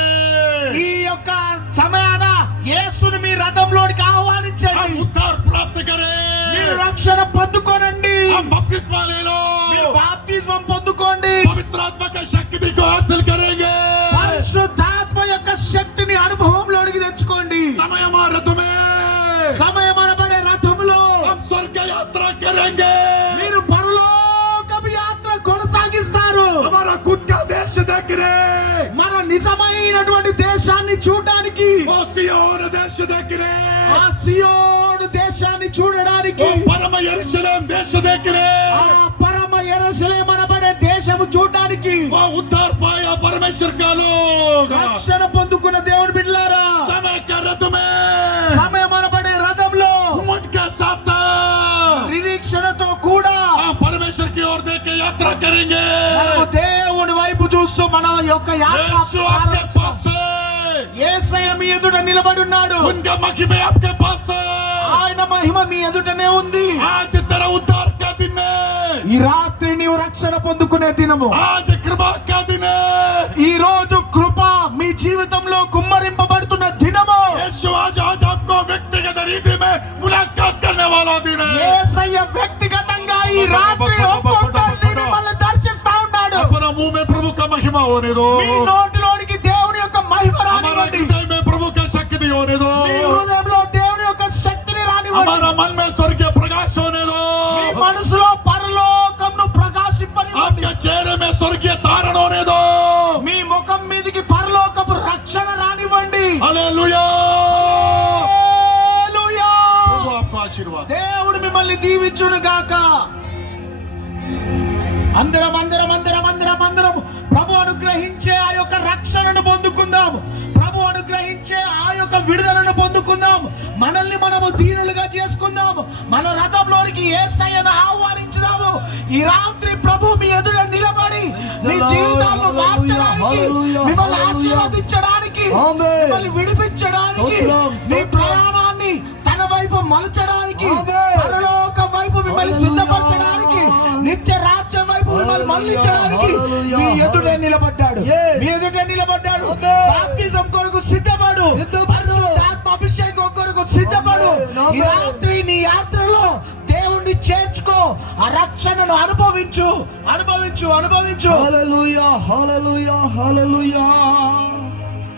ఈ యొక్క సమయాన యేసుని మీ రథంలోనికి हम ఆహ్వానించండి. उद्धार प्राप्त మీరు करें, రక్షణ పొందుకోనండి. हम बपतिस्मा ले लो, మీరు బాప్తిస్మం పొందుకోండి. पवित्र आत्मा का शक्ति को हासिल करेंगे. పరిశుద్ధాత్మ యొక్క శక్తిని అనుభవంలోనికి తెచ్చుకోండి. समय हमारे रथ में, సమయం అనబడే రథంలో हम स्वर्ग यात्रा करेंगे. మీరు పరలోకపు యాత్ర కొనసాగిస్తారు. हमारा खुद का देश देख रहे, మన నిజమైనటువంటి దేశాన్ని చూడడానికి, वो सिय्योन देश देख ఆ रहे, సియోను దేశాన్ని చూడడానికి, वो परम यरूशलेम देश देख ఆ रहे, పరమ యెరూషలేము అనబడే దేశము చూడడానికి, वो उद्धार पाया परमेश्वर का लोग. రక్షణ పొందుకున్న దేవుని బిడ్డలారా, समय का रथ में సమయం అనబడే రథంలో उम्मीद के साथ నిరీక్షణతో కూడా हम परमेश्वर की ओर देख के यात्रा करेंगे. మనము దేవుని వైపు చూస్తూ మన యొక్క యాత్ర यीशु आपके पास है, యేసయ్య మీ ఎదుట నిలబడి ఉన్నాడు. उनका महिमा आपके पास है. ఆయన మహిమ మీ ఎదుటనే ఉంది. आज तेरा उद्धार का दिन है, ఈ రాత్రి నీవు రక్షణ పొందుకునే దినము. आज कृपा का दिन है. ఈ రోజు కృప మీ జీవితంలో కుమ్మరింపబడుతున్న దినము. यीशु आज आपको व्यक्तिगत रीति में मुलाकात करने वाला दिन है. యేసయ్య వ్యక్తిగతంగా ఈ రాత్రి ఒక్కొక్కరిని మిమ్మల్ని దర్శిస్తా ఉన్నాడు. अपना मुंह में प्रभु का महिमा होने दो, మీ నోటిలోనికి దేవుని యొక్క మహిమ हमारा రానివ్వండి. हृदय में प्रभु का शक्ति होने दो, మీ హృదయంలో దేవుని యొక్క శక్తిని రానివ్వండి. हमारा मन में स्वर्गीय प्रकाश होने दो, మీ మనసులో పరలోకంను ప్రకాశింపనివ్వండి. आपके चेहरे में स्वर्गीय तारण होने दो. మీ ముఖం మీదకి పరలోకపు రక్షణ రానివ్వండి. हालेलुया. హల్లెలూయా. प्रभु आपको आशीर्वाद. దేవుడు మిమ్మల్ని దీవించును గాక. అందరం అందరం అందరం అందరం అందరం ప్రభు అనుగ్రహించే ఆ యొక్క రక్షణను పొందుకుందాం. ప్రభు అనుగ్రహించే ఆ యొక్క విడుదలను పొందుకుందాం. మనల్ని మనము దీనులుగా చేసుకుందాం. మన రథంలోనికి యేసయ్యను ఆహ్వానించుదాము. ఈ రాత్రి ప్రభు మీ ఎదుట నిలబడి మీ జీవితాలను మార్చడానికి హల్లెలూయా, మిమ్మల్ని హల్లెలూయా. ఆశీర్వదించడానికి, ఆమేన్. మిమ్మల్ని విడిపించడానికి, స్తోత్రం, మీ స్తోత్రం. ప్రయాణాన్ని తన వైపు మలచడానికి, ఆమేన్. పరలోకం వైపు మిమ్మల్ని హల్లెలూయా. సిద్ధపరచడానికి, నిత్య రాజ్యం వైపు మిమ్మల్ని మళ్ళించడానికి హల్లెలూయా. మీ ఎదుటే నిలబడ్డాడు. Yes. మీ ఎదుటే నిలబడ్డాడు. ఆమేన్. బాప్తిజం కొరకు సిద్ధపడు, సిద్ధపడు. పరిశుద్ధాత్మ అభిషేకం కొరకు సిద్ధపడు. ఆమేన్. ఈ రాత్రి నీ యాత్రలో దేవుణ్ణి చేర్చుకో, ఆ రక్షణను అనుభవించు, అనుభవించు, అనుభవించు. హల్లెలూయా, హల్లెలూయా, హల్లెలూయా.